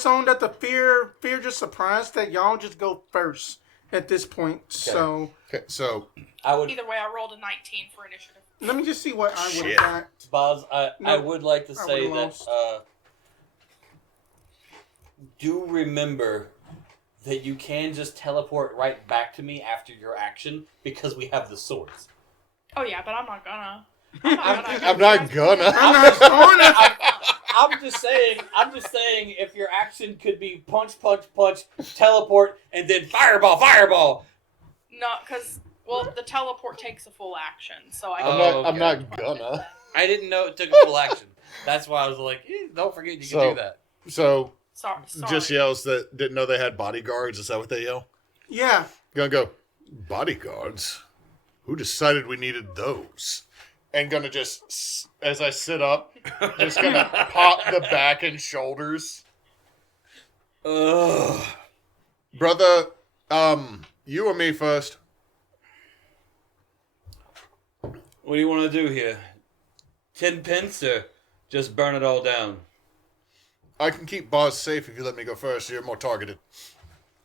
own that the fear just surprised that y'all just go first at this point. So Okay, so I would, Either way, I rolled a 19 for initiative. let me just see what I would Shit. have got. Boz. I No, would like to I say would've that. lost. Do remember that you can just teleport right back to me after your action because we have the swords. Oh yeah, but I'm not gonna. I'm not gonna. I'm not gonna. I'm just saying. If your action could be punch, teleport, and then fireball. No, because the teleport takes a full action, so I. I'm not gonna. I didn't know it took a full action. That's why I was like, don't forget you can do that. So Sorry. just yells that didn't know they had bodyguards. Is that what they yell? Yeah. Gonna go, bodyguards? Who decided we needed those? And gonna just, as I sit up, just gonna pop the back and shoulders. Ugh. Brother, you or me first? What do you want to do here? 10 pence or just burn it all down? I can keep Boz safe if you let me go first. You're more targeted.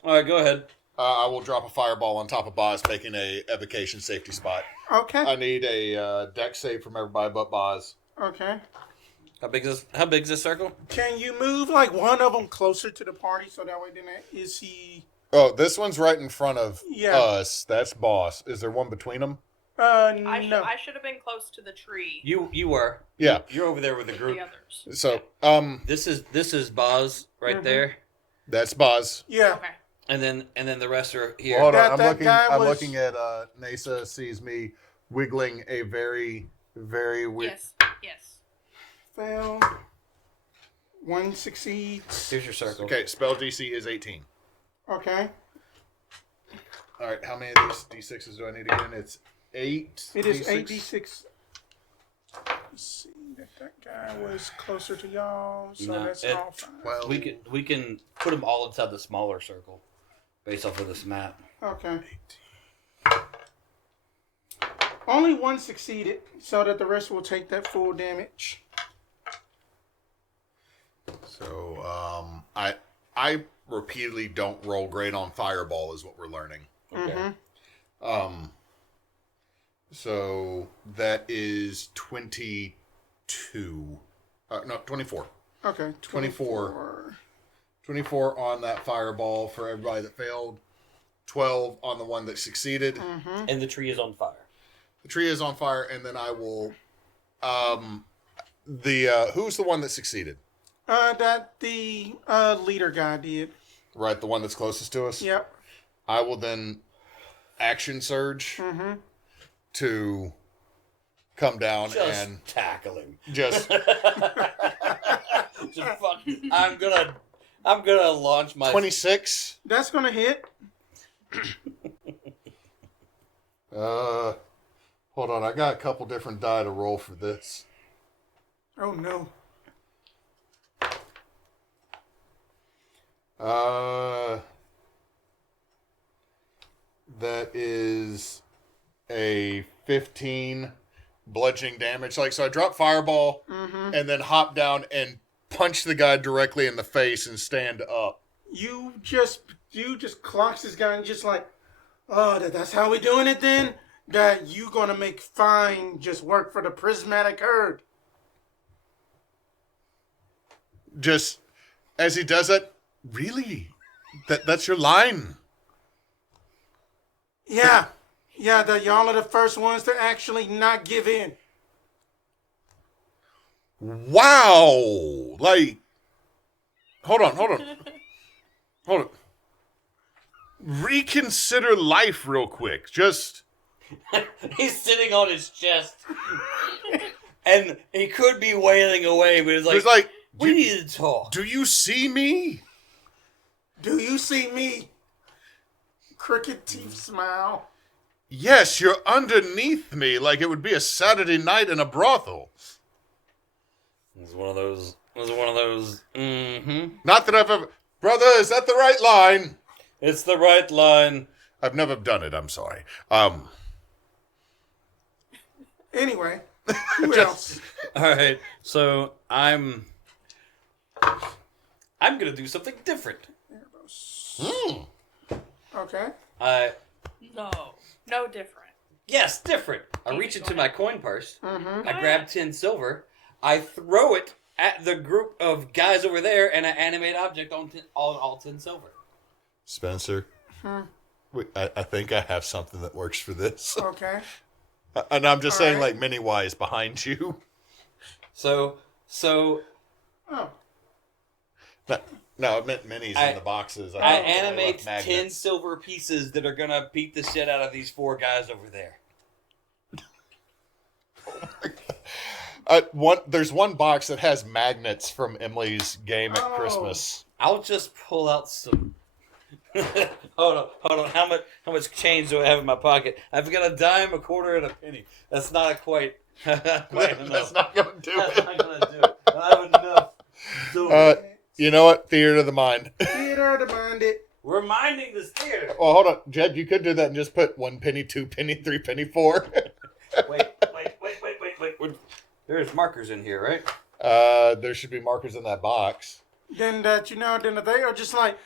All right, go ahead. I will drop a fireball on top of Boz, making a evocation safety spot. Okay. I need a deck save from everybody but Boz. Okay. How big's this circle? Can you move like one of them closer to the party so that way then is he? Oh, this one's right in front of Yeah. us. That's Boss. Is there one between them? No. I should have been close to the tree. You were. Yeah. You're over there with the With group. the others. So, This is Boz right Mhm. there, that's Boz. Yeah. Okay. and then the rest are here. Hold That- on, that guy I'm was- looking at Neysa sees me wiggling a very, very weird. Yes. Fail. One succeeds. Here's your circle. Okay, spell DC is 18. Okay. All right, how many of these D6s do I need again? It's 8. It is D6. 8d6. Let's see that guy was closer to y'all, so No, that's it- all fine. Well, We can put them all inside the smaller circle, based off of this map. Okay. Only one succeeded, so that the rest will take that full damage. So, I repeatedly don't roll great on Fireball, is what we're learning. Okay. Mm-hmm. So that is 22. No, 24. Okay. 24. 24 on that Fireball for everybody that failed. 12 on the one that succeeded. Mm-hmm. And the tree is on fire. The tree is on fire, and then I will. Who's the one that succeeded? That the leader guy did. Right, the one that's closest to us. Yep. I will then action surge Mm-hmm. to come down Just and tackle him. just. Just fuck. I'm gonna launch my 26. That's gonna hit. Hold on, I got a couple different die to roll for this. Oh no. That is a 15 bludgeoning damage. So I drop Fireball Mm-hmm. and then hop down and punch the guy directly in the face and stand up. You just clocks this guy and just like, oh, that's how we doing it then? That you gonna make fine just work for the prismatic herd. Just as he does it, Really? That's your line? Yeah. Yeah, y'all are the first ones to actually not give in. Wow! Like, hold on. Reconsider life real quick. Just... He's sitting on his chest. And he could be wailing away, but It's like, we need to talk. do you see me? Do you see me? Crooked teeth smile. Yes, you're underneath me like it would be a Saturday night in a brothel. It was one of those. Mm-hmm. Not that I've ever... Brother, is that the right line? It's the right line. I've never done it, I'm sorry. Anyway, who else? All right, so I'm gonna do something different. Okay. No different. Yes, different. I reach into my coin purse. I grab 10 silver. I throw it at the group of guys over there, and I animate object on all 10 silver. Spencer, wait, I think I have something that works for this. Okay. And I'm just saying, right. like, Mini-wise behind you. So. Oh. No, I meant minis in the boxes. I animate 10 silver pieces that are gonna beat the shit out of these 4 guys over there. There's one box that has magnets from Emily's game at Oh. Christmas. I'll just pull out some. Hold on. How much change do I have in my pocket? I've got a dime, a quarter, and a penny. That's not quite enough. That's not going to do That's it. not gonna do it. I have enough. So You know what? Theater of the mind. Theater of the minded. we're minding this theater. Well, hold on. Jed, you could do that and just put 1 penny, 2 penny, 3 penny, 4. Wait. There's markers in here, right? There should be markers in that box. Then they are just like,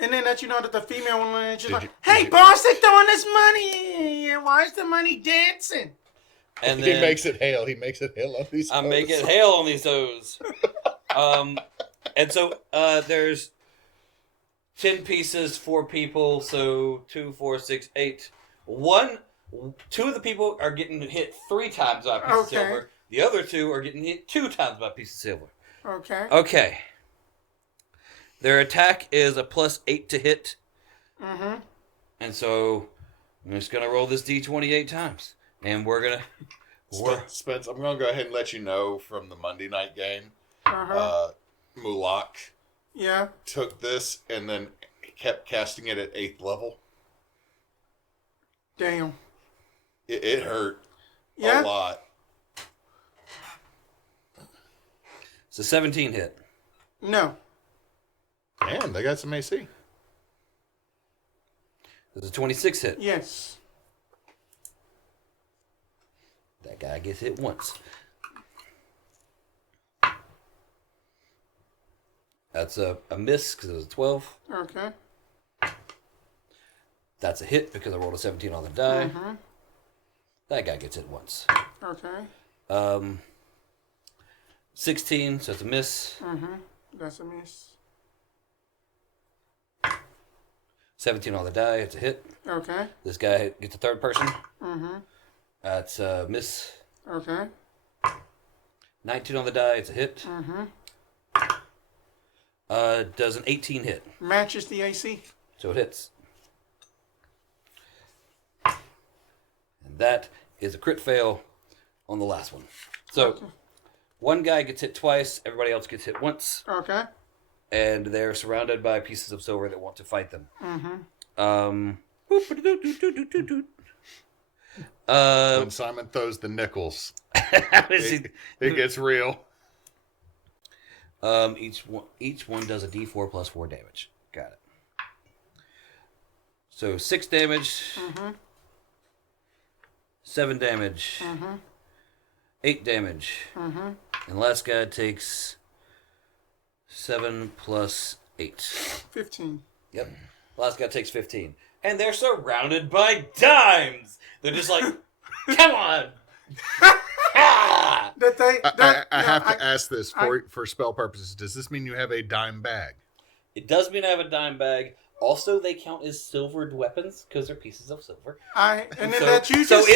and then that that the female one is just Did like, you- hey boss, they throwing this money. Why is the money dancing? And He then makes it hail. He makes it hail on these I make toes. it hail on these toes. And so there's 10 pieces, 4 people, so 2, 4, 6, 8. 2 of the people are getting hit 3 times by a piece of Okay. silver. The other 2 are getting hit 2 times by a piece of silver. Okay. Okay. Their attack is a +8 to hit. Mm-hmm. And so I'm just going to roll this D28 times. And we're going to... Spence, I'm going to go ahead and let you know from the Monday night game. Uh-huh. Mulak Yeah. took this and then kept casting it at 8th level. Damn. It hurt Yeah. a lot. It's a 17 hit. No. Man, they got some AC. It's a 26 hit. Yes. That guy gets hit once. That's a miss because it was a 12. Okay. That's a hit because I rolled a 17 on the die. Mm-hmm. That guy gets hit once. Okay. 16, so it's a miss. Mm-hmm. That's a miss. 17 on the die, it's a hit. Okay. This guy gets a third person. Mm-hmm. That's a miss. Okay. 19 on the die, it's a hit. Mm-hmm. Does an 18 hit, Matches the AC. so it hits. And that is a crit fail on the last one. So, one guy gets hit twice, everybody else gets hit once, Okay. and they're surrounded by pieces of silver that want to fight them. Mm-hmm. When Simon throws the nickels, it gets real. Each one does a D4 plus 4 damage. Got it. So 6 damage, Mm-hmm. 7 damage, Mm-hmm. 8 damage, Mm-hmm. and last guy takes 7 plus 8. 15. Yep. Last guy takes 15. And they're surrounded by dimes! They're just like, come on! That they. I have to ask this for spell purposes. Does this mean you have a dime bag? It does mean I have a dime bag. Also, they count as silvered weapons because they're pieces of silver. So in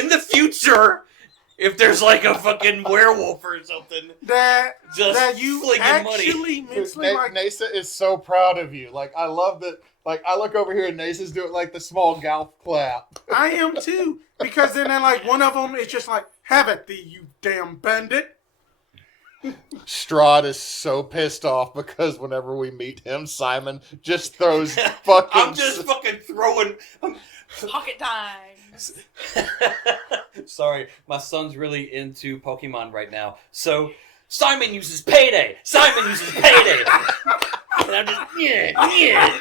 the future, if there's like a fucking werewolf or something, that you slinging actually money. mentally like. Neysa is so proud of you. Like, I love that. Like, I look over here and Nesa's doing like the small Garf clap. I am too, because then like one of them is just like, "Have it, thee, you damn bandit." Strahd is so pissed off because whenever we meet him, Simon just throws fucking. I'm just fucking throwing. Pocket times. Sorry, my son's really into Pokemon right now. So Simon uses Payday. Simon uses Payday. And I'm just yeah.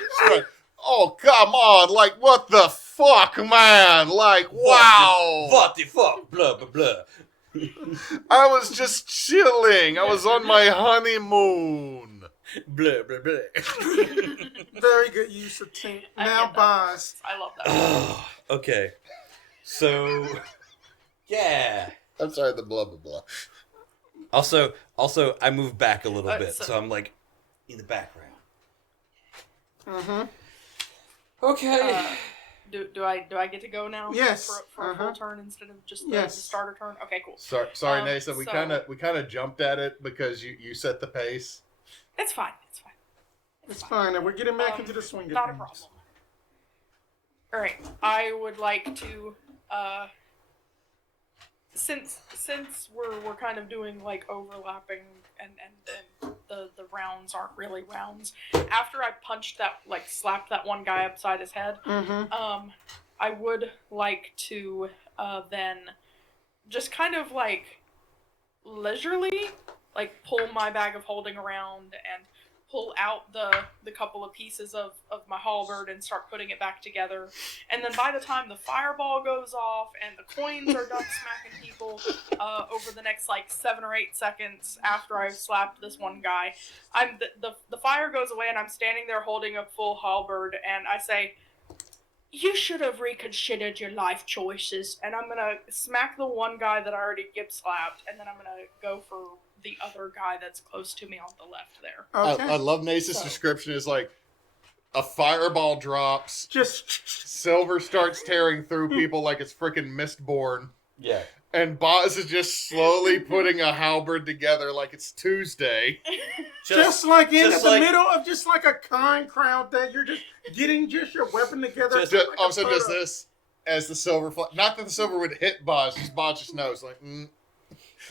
Oh, come on. Like, what the fuck, man? Like, wow. What the fuck? Blah blah blah. I was just chilling. I was on my honeymoon. Blah blah blah. Very good use of tink. I Now, get that. boss. I love that. Okay. So yeah. I'm sorry, the blah, blah, blah. Also, I moved back a little bit, so- so I'm like in the background. Mm-hmm. Okay. Do I get to go now? Yes. For a full turn instead of just the Yes. starter turn? Okay, cool. Sorry, Neysa. We so- kind of jumped at it because you set the pace. It's fine. It's fine. And we're getting back into the swing of Not a things. problem. Alright, I would like to, since we're kind of doing like overlapping and the rounds aren't really rounds, after I punched that, like slapped that one guy upside his head, Mm-hmm. I would like to then just kind of like leisurely like pull my bag of holding around and pull out the couple of pieces of my halberd and start putting it back together. And then by the time the fireball goes off and the coins are done smacking people over the next like 7 or 8 seconds after I've slapped this one guy, the fire goes away and I'm standing there holding a full halberd and I say, "You should have reconsidered your life choices." And I'm gonna smack the one guy that I already gip slapped, and then I'm gonna go for the other guy that's close to me on the left there. Okay. I love Nesa's description is like a fireball drops, Just silver starts tearing through people like it's freaking Mistborn, Yeah. and Boz is just slowly putting a halberd together like it's Tuesday. just like in just the like- middle of just like a kind crowd that you're just getting just your weapon together. Just- like a Also does photo. this as the silver not that the silver would hit Boz, just Boz just knows like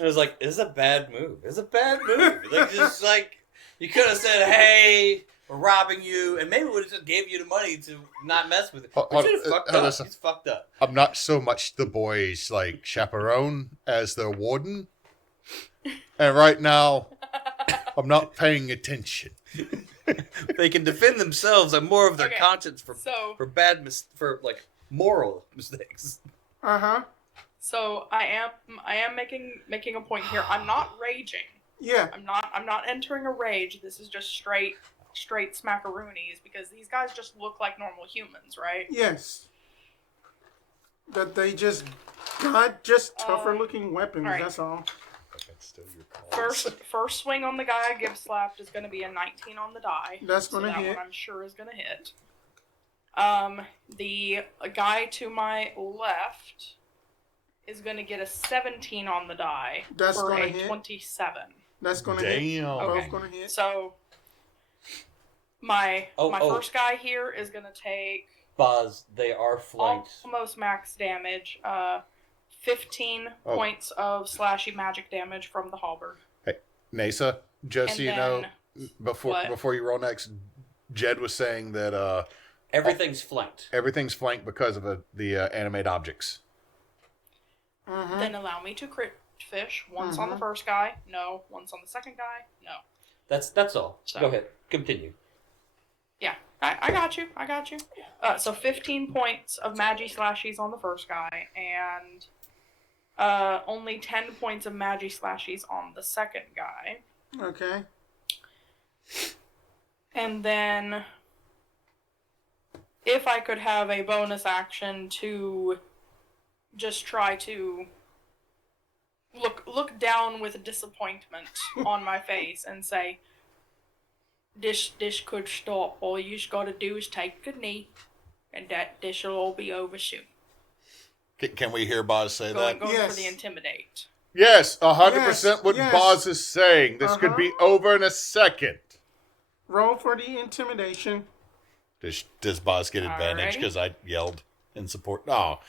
I was like, "It's a bad move. It's a bad move." Like, just like you could have said, "Hey, we're robbing you," and maybe we would have just gave you the money to not mess with it. Hold- But you fucked up. listen. It's fucked up. I'm not so much the boys like chaperone as their warden. And right now I'm not paying attention. They can defend themselves on more of their Okay, conscience for So for like moral mistakes. Uh-huh. so I am making a point here. I'm not raging. Yeah. I'm not entering a rage. This is just straight smackaroonies because these guys just look like normal humans, right? Yes. That they just got just tougher looking weapons, alright. that's all. First swing on the guy I give slapped is going to be a 19 on the die. That's So gonna that hit. one I'm sure is going to hit. The guy to my left is going to get a 17 on the die That's for gonna a hit. 27. That's gonna hit. Damn. Okay. Both gonna hit. So my Oh. first guy here is going to take Boz, they are flanked. almost max damage. 15 Oh. points of slashy magic damage from the halberd. Neysa, just And so you know, then- before what? before you roll next, Jed was saying that Everything's flanked. everything's flanked because of the animate objects. Mm-hmm. Then allow me to crit fish. Once on the first guy. No. Once on the second guy. No. That's all. So- Go ahead. Continue. Yeah, I got you. So 15 points of magi slashies on the first guy, and only 10 points of magi slashies on the second guy. Okay. And then, if I could have a bonus action to just try to look down with disappointment on my face and say, this could stop. All you just gotta do is take a knee, and this'll all be over soon. Can we hear Boz say that? Going Yes. for the intimidate. Yes, 100% what Yes. Boz is saying. This could be over in a second. Roll for the intimidation. Does Boz get advantage Alrighty. because I yelled in support? Oh,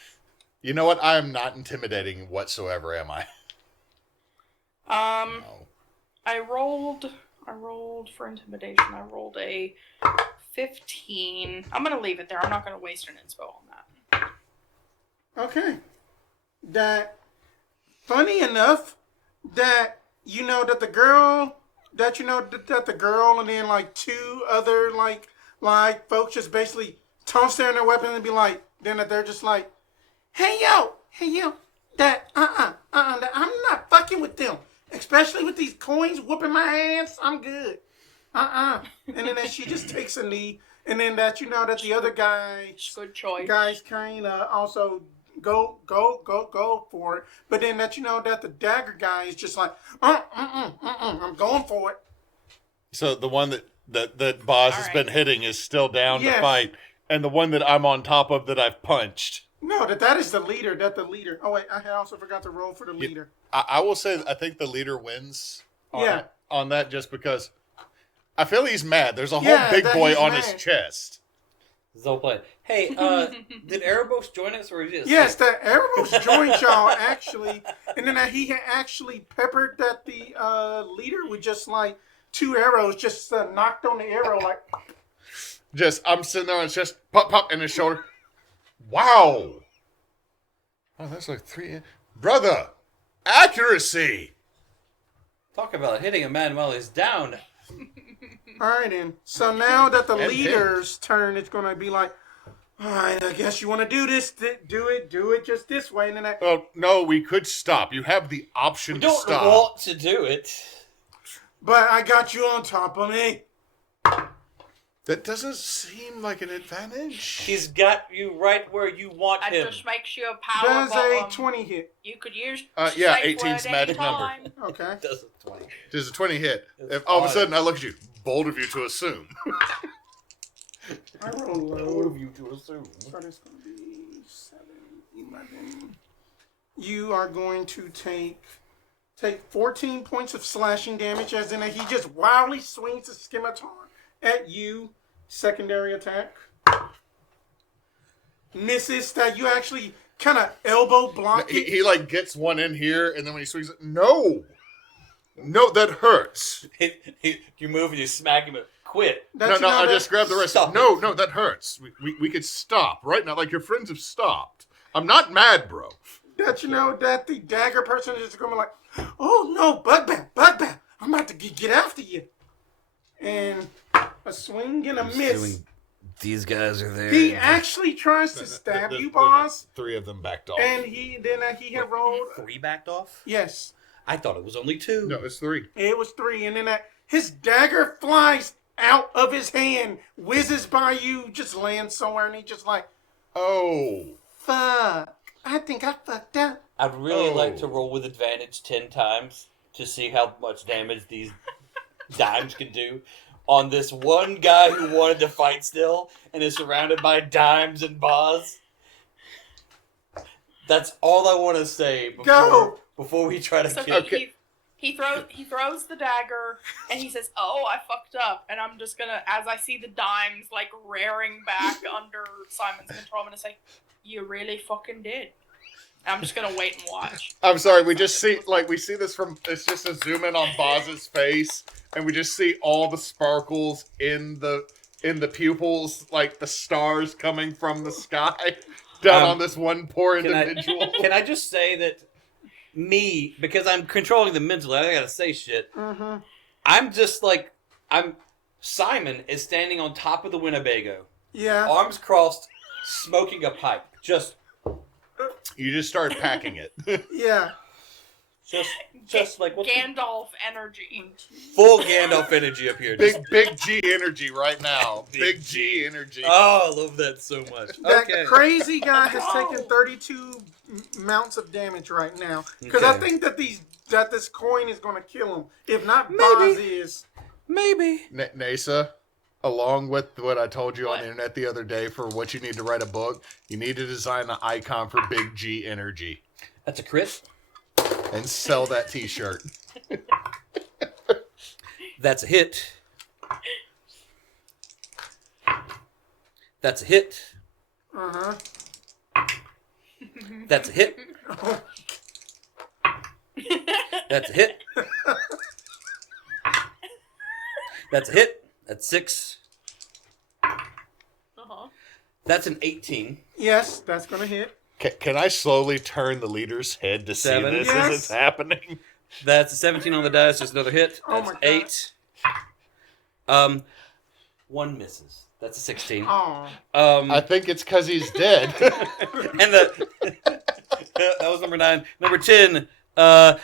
you know what? I am not intimidating whatsoever, am I? No. I rolled for intimidation. I rolled a 15. I'm gonna leave it there. I'm not gonna waste an inspo on that. Okay. That, funny enough, that you know that the girl, that you know that the girl and then like two other like folks just basically toss down their weapon and be like, then that they're just like, hey yo, that that I'm not fucking with them, especially with these coins whooping my ass. I'm good. And then that she just takes a knee, and then that you know that the other Good choice. guys kind of also go for it, but then that you know that the dagger guy is just like, I'm going for it. So the one that Boz has been hitting is still down to Yes. fight, and the one that I'm on top of that I've punched. No, that is the leader. Oh wait, I also forgot to roll for the leader. I will say I think the leader wins Yeah. on that just because I feel he's mad. There's a whole Yeah, big that boy he's on mad. his chest. This is the whole plan. Hey, did Erebos join us or is he? Yes, that Erebos joined y'all actually, and then he had actually peppered that the leader with just like 2 arrows, just knocked on the arrow like. I'm sitting there and it's just pop in his shoulder. Wow. Oh, that's like 3. Brother, accuracy. Talk about hitting a man while he's down. All right, then. So now that the And leader's turn, it's gonna be like, all right, I guess you want to do this. Do it just this way, and then I. Well, no, we could stop. You have the option We to don't stop. want to do it. But I got you on top of me. That doesn't seem like an advantage. He's got you right where you want That him. just makes you a power Does a golem. 20 hit? You could use. Yeah, safe 18's word the magic anytime. number. Okay. Does a 20. Does a 20 hit? It's If all of a odd. sudden I look at you, bold of you to assume. I roll low. What have you to assume? So that's going to be 7, 11. You are going to take 14 points of slashing damage, as in that he just wildly swings his scimitar at you. Secondary attack. Misses. That you actually kind of elbow block it. He like gets one in here, and then when he swings it, no, that hurts. You move and you smack him. Quit. That No, you know I that- just grabbed the wrist. Stop No, that hurts. We could stop right now. Like your friends have stopped. I'm not mad, bro. That you know that the dagger person is just going to be like, oh no, bugbear, I'm about to get after you. And a swing and a miss. These guys are there. He actually tries to stab you, boss. 3 of them backed off. And he had rolled. 3 backed off? Yes, I thought it was only 2. No, it's 3. it was 3. And then his dagger flies out of his hand, whizzes by you, just lands somewhere, and he just like, Oh. fuck. I think I fucked up. I'd really like Oh. to roll with advantage 10 times to see how much damage these dimes can do on this one guy who wanted to fight still and is surrounded by dimes and bars. That's all I want to say before we try to So kill. he throws the dagger and he says, "Oh, I fucked up." And I'm just gonna, as I see the dimes like rearing back under Simon's control, I'm gonna say, "You really fucking did." And I'm just gonna wait and watch. I'm sorry, we just see, like, we see this from, it's just a zoom in on Boz's face, and we just see all the sparkles in the pupils, like the stars coming from the sky, down on this one poor individual. Can I just say that me, because I'm controlling the mentally, I gotta say shit. Mm-hmm. I'm just like, Simon is standing on top of the Winnebago, Yeah. arms crossed, smoking a pipe. You just start packing it. Yeah. Just like what Gandalf energy. full Gandalf energy up here. Just, Big G energy right now. Big G energy. oh, I love that so much. That Okay. crazy guy has taken 32 mounts of damage right now. Because I Okay. think that this coin is going to kill him. If not, Boz is. Maybe. Neysa, along with what I told you on What? the internet the other day for what you need to write a book, you need to design an icon for Big G Energy That's a crit. and sell that t-shirt. That's a hit. That's a hit. Uh-huh. That's a hit. That's a hit. That's a hit. That's 6. Uh-huh. That's an 18. Yes, that's going to hit. Can I slowly turn the leader's head to 7. see this Yes. as it's happening? That's a 17 on the dice. Just another hit. Oh That's my God. 8. 1 misses. That's a 16. Oh. I think it's because he's dead. And that was number 9. Number 10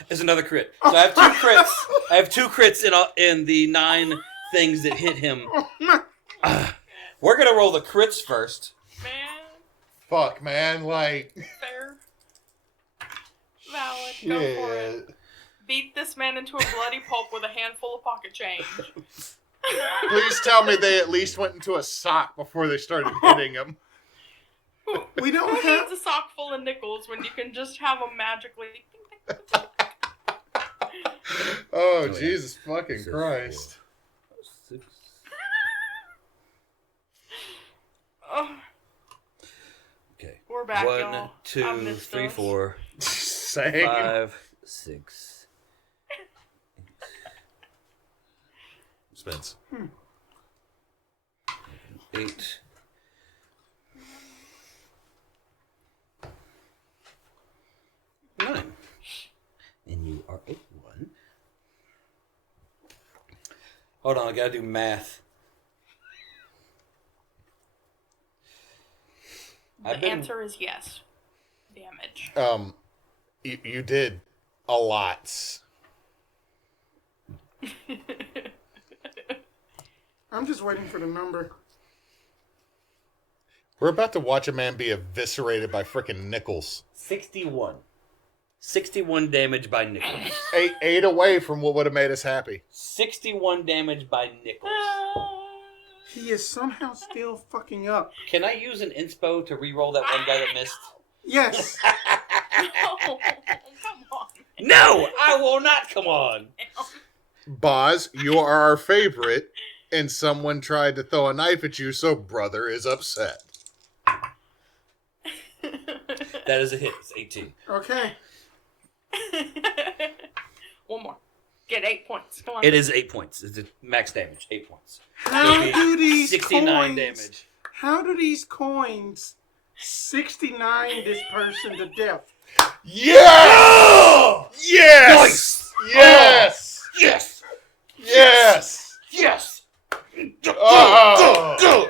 is another crit. So I have 2 crits. I have 2 crits in the 9 things that hit him. We're gonna roll the crits first. Man, Fuck, man. Like, fair. Valid. Go for it. shit. Beat this man into a bloody pulp with a handful of pocket change. Please tell me they at least went into a sock before they started hitting him. We don't Who have... needs a sock full of nickels when you can just have them magically? Oh, yeah. Jesus fucking So, Christ. 6. Oh, Okay. we're back, 1, y'all. I 2, missed 3, us. 4, Same. 5, 6. Spence. 8. 9. And you are a 1. Hold on, I gotta do math. The answer is yes. Damage. You did a lot. I'm just waiting for the number. We're about to watch a man be eviscerated by frickin' nickels. 61. 61 damage by Nichols. 8 away from what would have made us happy. 61 damage by Nichols. He is somehow still fucking up. Can I use an inspo to re-roll that one guy that missed? Yes. No, come on. No, I will not come on. Boz, you are our favorite, and someone tried to throw a knife at you, so brother is upset. That is a hit. It's 18. Okay. One more. Get 8 points. Come on. It is 8 points. It's a max damage. 8 points. How be do these 69 coins, damage. How do these coins 69 this person to death? Yes! Yes! Yes! Yes! Yes! Yes! Oh. Go!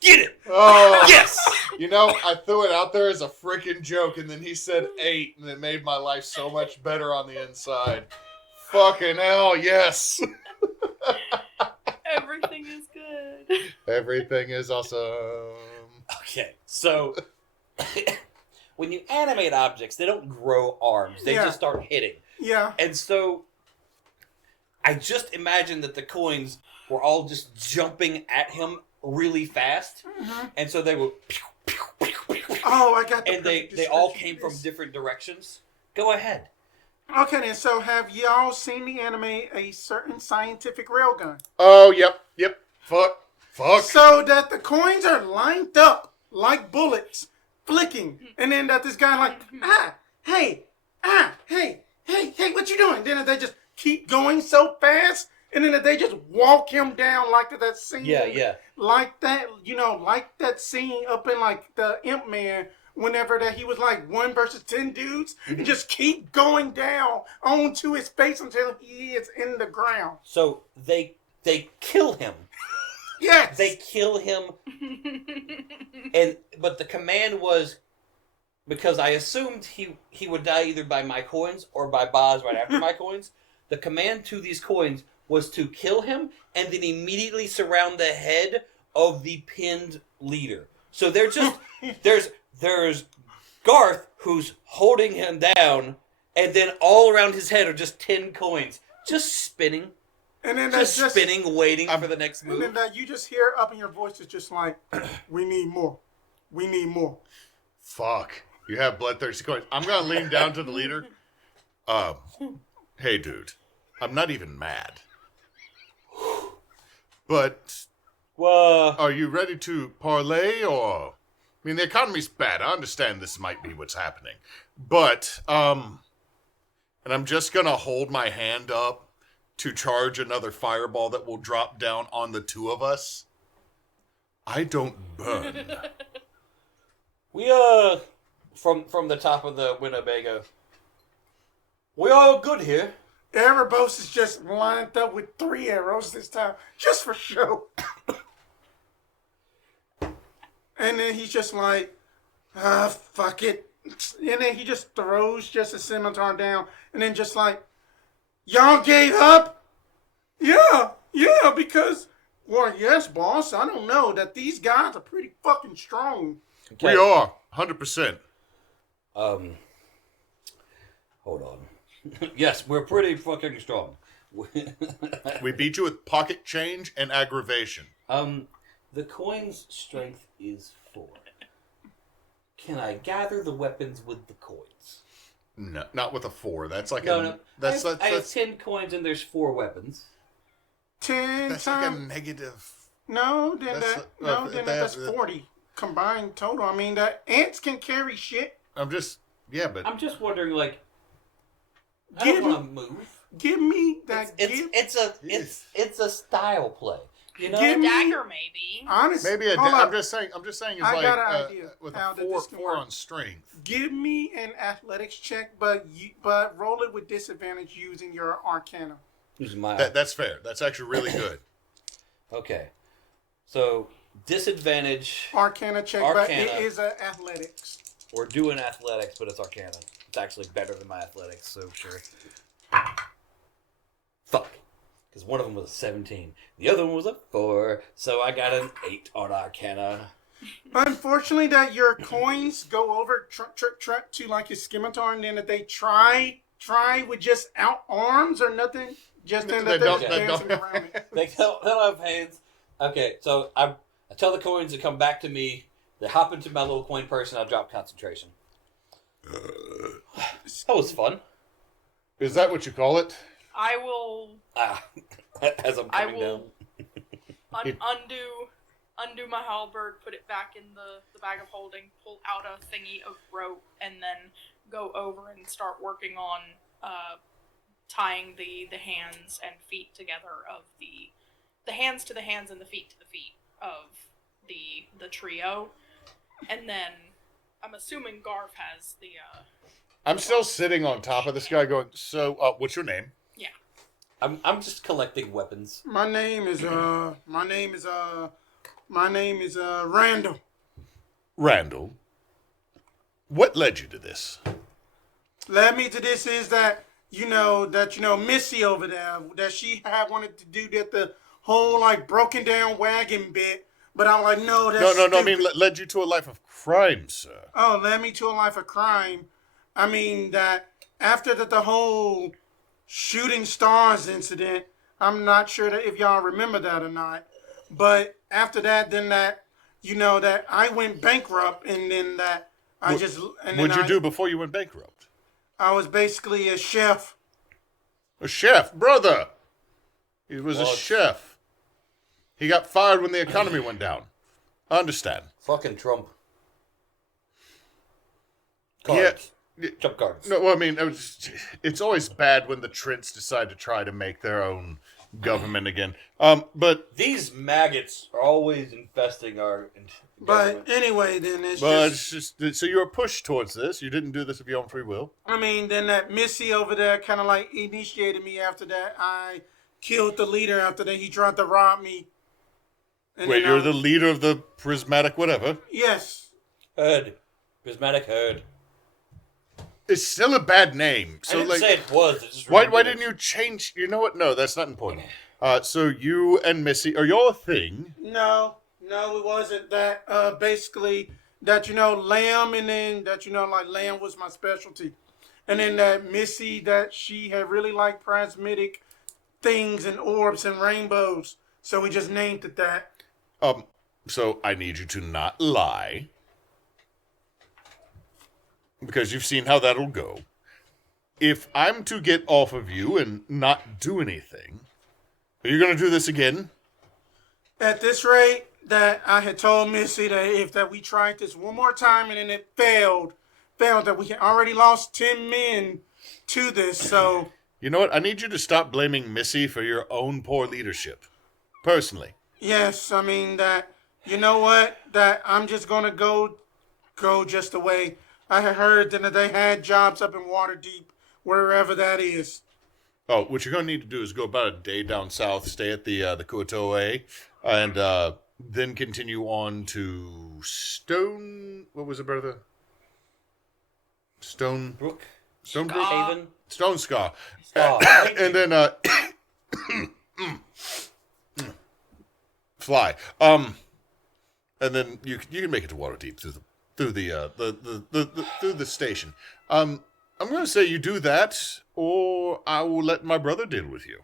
Get it! Oh. Yes! You know, I threw it out there as a freaking joke, and then he said 8, and it made my life so much better on the inside. Fucking hell, yes! Everything is good. Everything is awesome. Okay, so when you animate objects, they don't grow arms. They Yeah. just start hitting. Yeah. And so I just imagine that the coins were all just jumping at him really fast. Mm-hmm. And so they were pew, pew, pew, pew, pew, Oh, I got the and they perfect all description came of from this. different directions. Go ahead. Okay, then. So, have y'all seen the anime A Certain Scientific Railgun? Oh, yep. Fuck. So that the coins are lined up like bullets, flicking, and then that this guy like, hey, what you doing? Then they just keep going so fast, and then they just walk him down like that scene. Yeah. Like that, like that scene up in like the Imp Man. Whenever that he was like 1 versus 10 dudes, and just keep going down onto his face until he is in the ground. So they kill him. Yes. They kill him. But the command was, because I assumed he would die either by my coins or by Boz right after my coins. The command to these coins was to kill him and then immediately surround the head of the pinned leader. So they're just there's Garf who's holding him down, and then all around his head are just 10 coins, just spinning, And then Just spinning, waiting for the next And move. then that you just hear up in your voice, it's just like, we need more. We need more. Fuck. You have bloodthirsty coins. I'm gonna lean down to the leader. Hey, dude. I'm not even mad. But Whoa. are you ready to parlay or? I mean, the economy's bad. I understand this might be what's happening. But, and I'm just gonna hold my hand up to charge another fireball that will drop down on the two of us. I don't burn. We, from the top of the Winnebago. We all good here. Erebos is just lined up with 3 arrows this time, just for show. And then he's just like, fuck it. And then he just throws just a scimitar down, and then just like, y'all gave up? Yeah, because, well, yes, boss, I don't know, that these guys are pretty fucking strong. We are, 100%. Hold on. Yes, we're pretty fucking strong. We beat you with pocket change and aggravation. The coin's strength is 4. Can I gather the weapons with the coins? No, not with a 4. That's like No. I have that's 10 coins and there's 4 weapons. 10 like a times. negative. No, then That's- that's 40 combined total. I mean, that ants can carry shit. I'm just wondering, like, I Give don't want to move. Give me that. It's a style play. You know, Give A me- dagger, maybe. Honestly, maybe hold I'm up. just saying. It's I like got an idea with how a that this can 4 work. on strength. Give me an athletics check, but roll it with disadvantage using your Arcana. Who's my That's fair. That's actually really good. Okay. So disadvantage. Arcana check, but Arcana. it is a athletics. We're doing athletics, but it's Arcana. It's actually better than my athletics, so sure. Fuck. Because one of them was a 17. The other one was a 4. So I got an 8 on Arcana. Unfortunately, that your coins go over to like a scimitar, and then if they try with just out arms or nothing, just then They that they're don't- just they dancing don't. around it. They don't have hands. Okay, so I tell the coins to come back to me. They hop into my little coin purse, and I drop concentration. That was fun. Is that what you call it? I will As I'm I coming will- down. undo my halberd, put it back in the bag of holding, pull out a thingy of rope, and then go over and start working on tying the hands and feet together of the hands to the hands and the feet to the feet of the trio. And then I'm assuming Garf has the I'm still sitting on top of this guy going, so, what's your name? I'm just collecting weapons. My name is Randall. Randall. What led you to this? Led me to this is that Missy over there, that she had wanted to do the whole like broken down wagon bit, but I'm like, no, that's No, I stupid. mean, led you to a life of crime, sir. Oh, led me to a life of crime. I mean that after the whole shooting stars incident, I'm not sure that if y'all remember that or not, but after that, then that that I went bankrupt, and then that I What- just and then What'd you I- do before you went bankrupt? I was basically a chef. A chef, brother. He was a Well, chef. He got fired when the economy went down. I understand. Fucking Trump. Cards. Trump cards. No, well, I mean, it's always bad when the Trents decide to try to make their own government again. But These maggots are always infesting our But government. anyway, then it's just so you were pushed towards this. You didn't do this of your own free will. I mean, then that Missy over there kind of like initiated me. After that, I killed the leader. After that, he tried to rob me. And Wait, then you're the leader of the prismatic whatever. Yes. Herd. Prismatic herd. It's still a bad name. I So didn't like, say it was. I just why remembered didn't it. you change? You know what? No, that's not important. So you and Missy, are y'all a thing? No, it wasn't that. Basically, that lamb, and then that like lamb was my specialty, and then that Missy, that she had really liked prismatic things and orbs and rainbows. So we just named it that. So I need you to not lie. Because you've seen how that'll go. If I'm to get off of you and not do anything, are you going to do this again? At this rate, that I had told Missy that if that we tried this one more time and then it failed, that we had already lost 10 men to this, so... You know what? I need you to stop blaming Missy for your own poor leadership. Personally. Yes, I mean that, you know what? That I'm just going to go just away. I had heard that they had jobs up in Waterdeep, wherever that is. Oh, what you're going to need to do is go about a day down south, stay at the Kuotoe, and then continue on to Stone... What was it, brother? Brook. Stonebrook? Haven. Stone Scar. Scar. And then, Fly. And then you can make it to Waterdeep through the station. I'm going to say you do that, or I will let my brother deal with you.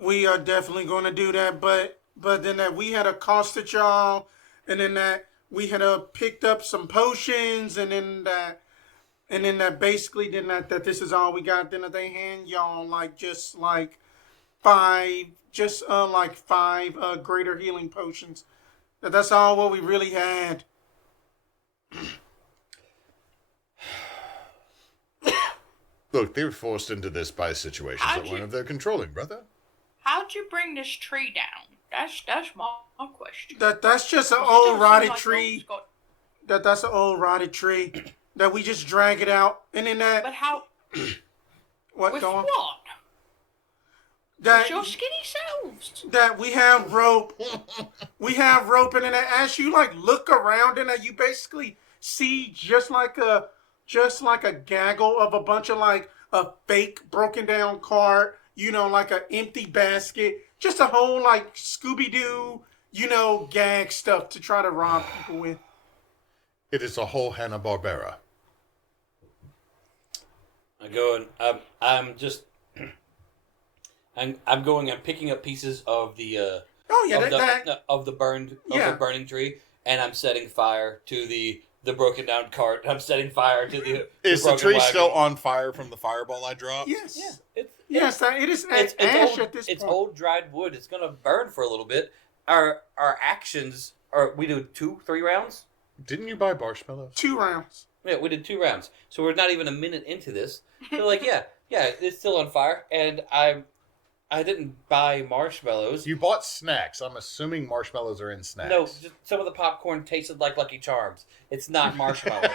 We are definitely going to do that, but then that we had accosted y'all, and then that we had picked up some potions, and then that basically then that this is all we got. Then that they hand y'all five greater healing potions. That's all what we really had. Look, they were forced into this by situations that weren't of their controlling, brother. How'd you bring this tree down? That's my question. That's just an old rotted tree. That's an old rotted tree. That we just drag it out, and then that. But how? What? With Go on. what? That With your skinny selves. that we have rope. We have rope, and then as you look around, and you basically see just like a gaggle of a bunch of a fake broken down cart. Like an empty basket. Just a whole Scooby-Doo, gag stuff to try to rob people with. It is a whole Hanna-Barbera. I go and I'm just I'm going and picking up pieces of the of the burning tree, and I'm setting fire to the broken down cart. I'm setting fire to the Is the broken tree wagon. still on fire from the fireball I dropped? Yes. Yeah, It is it's ash old, at this it's point. old dried wood. It's gonna burn for a little bit. Our actions are we do 2-3 rounds. Didn't you buy marshmallows? 2 rounds. Yeah, we did 2 rounds. So we're not even a minute into this. So yeah, it's still on fire, and I didn't buy marshmallows. You bought snacks. I'm assuming marshmallows are in snacks. No, just some of the popcorn tasted like Lucky Charms. It's not marshmallows.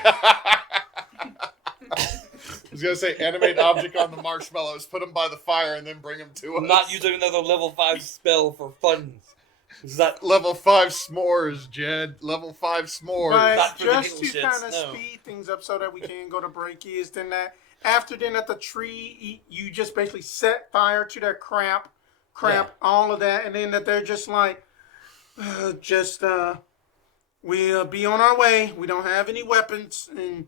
I was going to say, animate object on the marshmallows, put them by the fire, and then bring them to us. I'm not using another level 5 spell for fun. Is that Level 5 s'mores, Jed. Level 5 s'mores. But not for the just to little kind of shits, no. speed things up so that we can go to break is then that after then at the tree, you just basically set fire to that crap, all of that, and then that they're just we'll be on our way. We don't have any weapons, and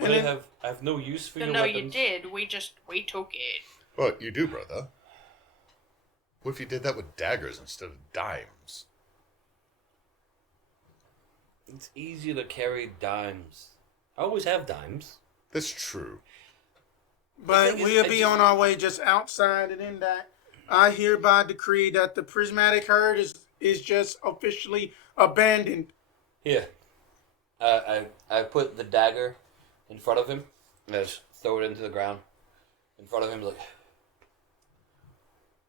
I have no use for your No, weapons. you did. We took it. What, you do, brother? What if you did that with daggers instead of dimes? It's easier to carry dimes. I always have dimes. That's true. but thing is, we'll I be just- on our way just outside, and in that I hereby decree that the prismatic herd is just officially abandoned. Here. I put the dagger in front of him, and I just throw it into the ground. In front of him, like,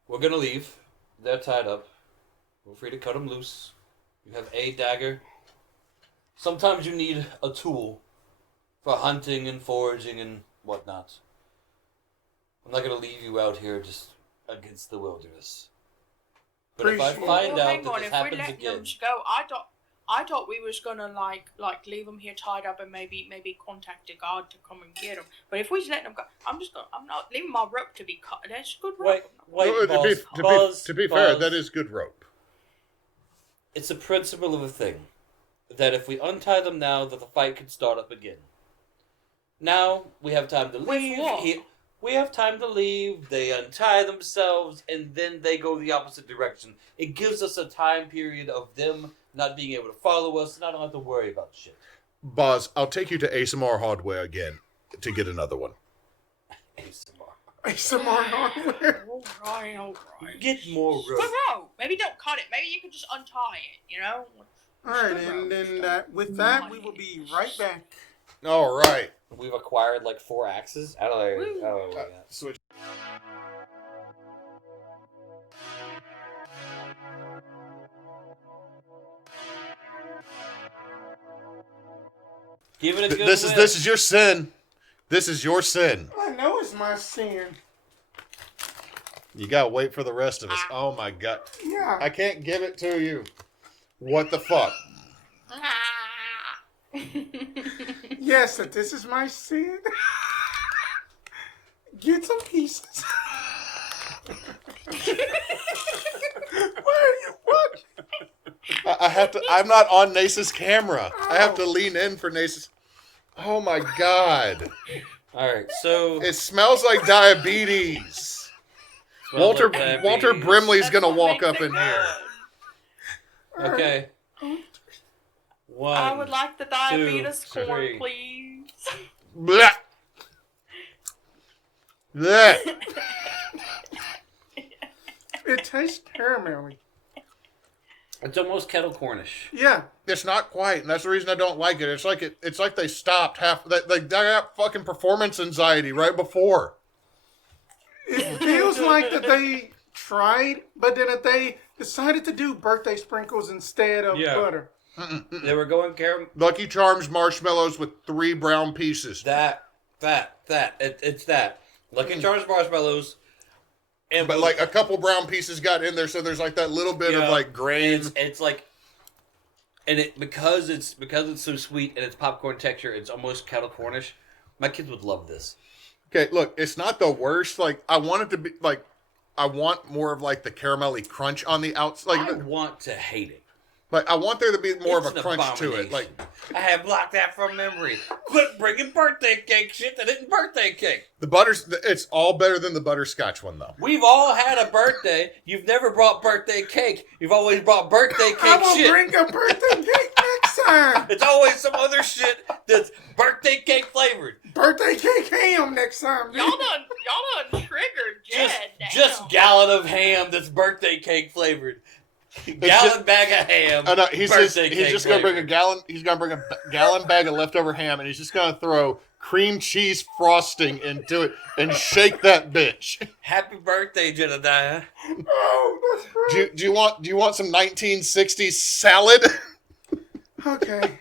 we're gonna leave. They're tied up. We're free to cut them loose. You have a dagger. Sometimes you need a tool for hunting and foraging and whatnot. I'm not gonna leave you out here just against the wilderness. But if I Appreciate it. find out hang that on. this If we're happens letting again, them go, I thought we was gonna like leave them here tied up and maybe contact a guard to come and get them. But if we just let them go, I'm not leaving my rope to be cut. That's good rope. wait, No, Buzz, to be fair, Buzz. that is good rope. It's a principle of a thing that if we untie them now, that the fight can start up again. Now we have time to With leave. what? we have time to leave. They untie themselves, and then they go the opposite direction. It gives us a time period of them not being able to follow us, and I don't have to worry about shit. Boz, I'll take you to ASMR Hardware again to get another one. ASMR hardware. Alright. Get more rope. Whoa, maybe don't cut it. Maybe you can just untie it, you know? Alright, and then with that, we will be right back. All right. We've acquired like 4 axes. I don't know. Switch. Give it a good This whip. is your sin. This is your sin. I know it's my sin. You gotta wait for the rest of us. Oh my god. Yeah. I can't give it to you. What the fuck? Yes, that this is my sin. Get some pieces. Why are you watching? I have to. I'm not on Nace's camera. I have to lean in for Nace's. Oh my god. Alright, so... It smells like diabetes. Walter Brimley's gonna walk up in here. Okay. One. I would like the diabetes 2, corn, 3. please. Blah. Blah. It tastes caramelly. It's almost kettle cornish. Yeah. It's not quite, and that's the reason I don't like it. It's like they stopped half. They got fucking performance anxiety right before. It feels like that they tried, but then that they decided to do birthday sprinkles instead of Yeah. butter. They were going caramel. Lucky Charms marshmallows with 3 brown pieces. It's that. Lucky Charms marshmallows. And But like a couple brown pieces got in there, so there's like that little bit of like grain. It's like, and it because it's so sweet and it's popcorn texture. It's almost kettle cornish. My kids would love this. Okay, look, it's not the worst. Like I want it to be like, I want more of like the caramelly crunch on the outside. I Like, want to hate it. like I want there to be more of It's a an crunch to it. abomination. Like I have blocked that from memory. Quit bringing birthday cake shit that isn't birthday cake. the butters, it's all better than the butterscotch one though. We've all had a birthday. You've never brought birthday cake. You've always brought birthday I cake will shit. bring a birthday cake next time. It's always some other shit that's birthday cake flavored. Birthday cake ham next time. dude. Y'all done triggered Jed. Just gallon of ham that's birthday cake flavored. Gallon bag of ham. Oh no, he's birthday cake just gonna bring a flavored. gallon. He's gonna bring a gallon bag of leftover ham, and he's just gonna throw cream cheese frosting into it and shake that bitch. Happy birthday, Jedediah. Oh, that's great. Do you want some 1960s salad? Okay.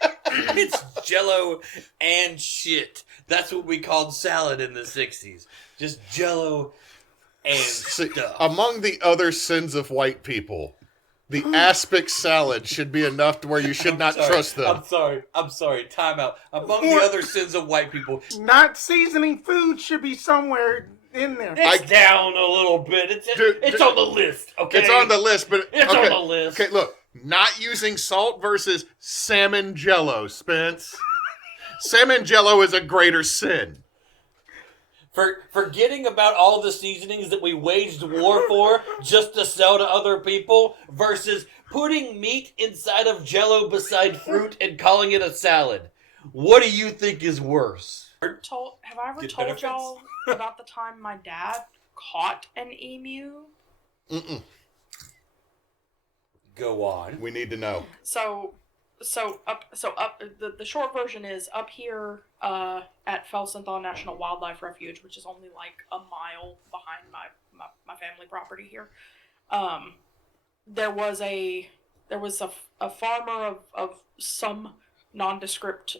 It's Jello and shit. That's what we called salad in the 60s. Just Jello and See, stuff. among the other sins of white people, the aspic salad should be enough to where you should not trust them. I'm sorry. Time out. Among the other sins of white people, Not seasoning food should be somewhere in there. it's down a little bit. It's on the list. Okay, It's on the list, but It's okay. on the list. Okay, look, not using salt versus salmon jello, Spence. Salmon jello is a greater sin. For forgetting about all the seasonings that we waged war for just to sell to other people versus putting meat inside of Jello beside fruit and calling it a salad. What do you think is worse? Have I ever Get told benefits? y'all about the time my dad caught an emu? Mm-mm. Go on. We need to know. The short version is up here at Felsenthal National Wildlife Refuge, which is only like a mile behind my family property here. There was a farmer of some nondescript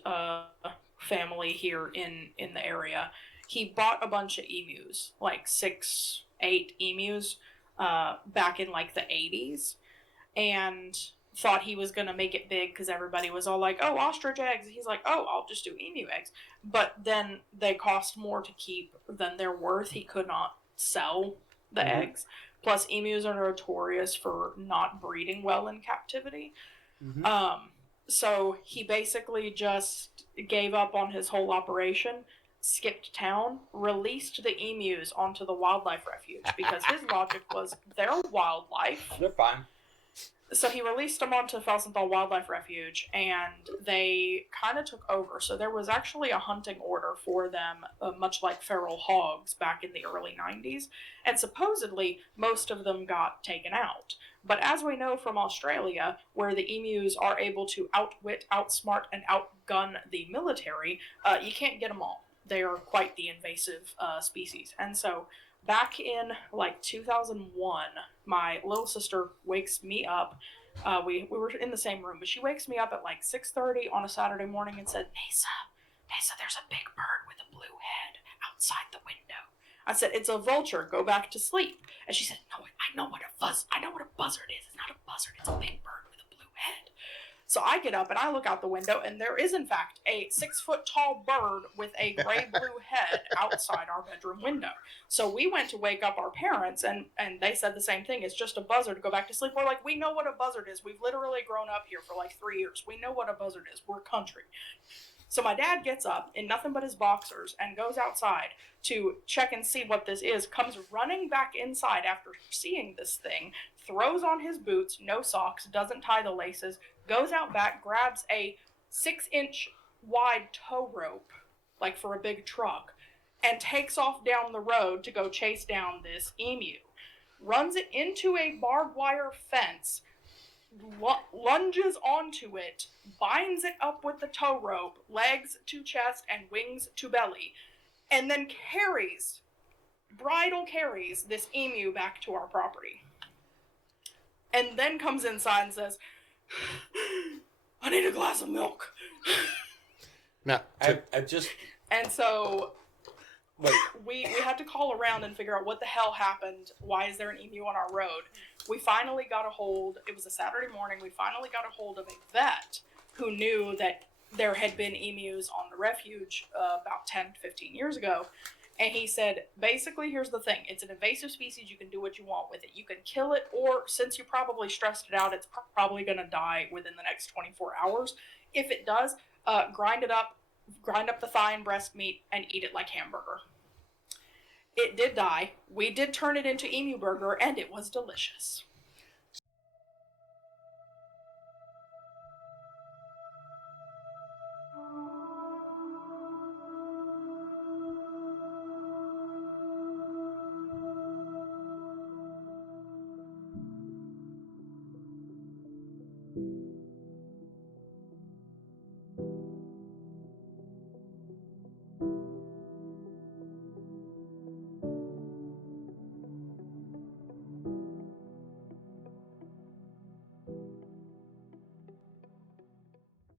family here in the area. He bought a bunch of emus, like 6, 8 emus, back in like the 80s, and thought he was going to make it big because everybody was all like, oh, ostrich eggs. He's like, oh, I'll just do emu eggs. But then they cost more to keep than they're worth. He could not sell the eggs. Plus, emus are notorious for not breeding well in captivity. So he basically just gave up on his whole operation, skipped town, released the emus onto the wildlife refuge because his logic was they're wildlife. They're fine. So he released them onto Felsenthal Wildlife Refuge, and they kind of took over. So there was actually a hunting order for them, much like feral hogs back in the early 90s, and supposedly most of them got taken out. But as we know from Australia, where the emus are able to outwit, outsmart, and outgun the military, you can't get them all. They are quite the invasive species. And so back in like 2001, my little sister wakes me up. We were in the same room, but she wakes me up at like 6:30 on a Saturday morning and said, Neysa, there's a big bird with a blue head outside the window. I said, it's a vulture. Go back to sleep. And she said, no, I know what a buzzard is. It's not a buzzard. It's a big bird with a blue head. So I get up and I look out the window, and there is, in fact, a 6-foot-tall bird with a gray-blue head outside our bedroom window. So we went to wake up our parents, and they said the same thing. It's just a buzzard. Go back to sleep. We're like, we know what a buzzard is. We've literally grown up here for like 3 years. We know what a buzzard is. We're country. So my dad gets up in nothing but his boxers and goes outside to check and see what this is, comes running back inside after seeing this thing, throws on his boots, no socks, doesn't tie the laces, goes out back, grabs a 6-inch wide tow rope, like for a big truck, and takes off down the road to go chase down this emu. Runs it into a barbed wire fence, lunges onto it, binds it up with the tow rope, legs to chest and wings to belly, and then bridal carries this emu back to our property. And then comes inside and says, I need a glass of milk. Now, I just... And so we had to call around and figure out what the hell happened. Why is there an emu on our road? We finally got a hold, it was a Saturday morning, we finally got a hold of a vet who knew that there had been emus on the refuge about 10 to 15 years ago. And he said, basically, here's the thing. It's an invasive species. You can do what you want with it. You can kill it, or since you probably stressed it out, it's probably going to die within the next 24 hours. If it does, grind up the thigh and breast meat, and eat it like hamburger. It did die. We did turn it into emu burger, and it was delicious.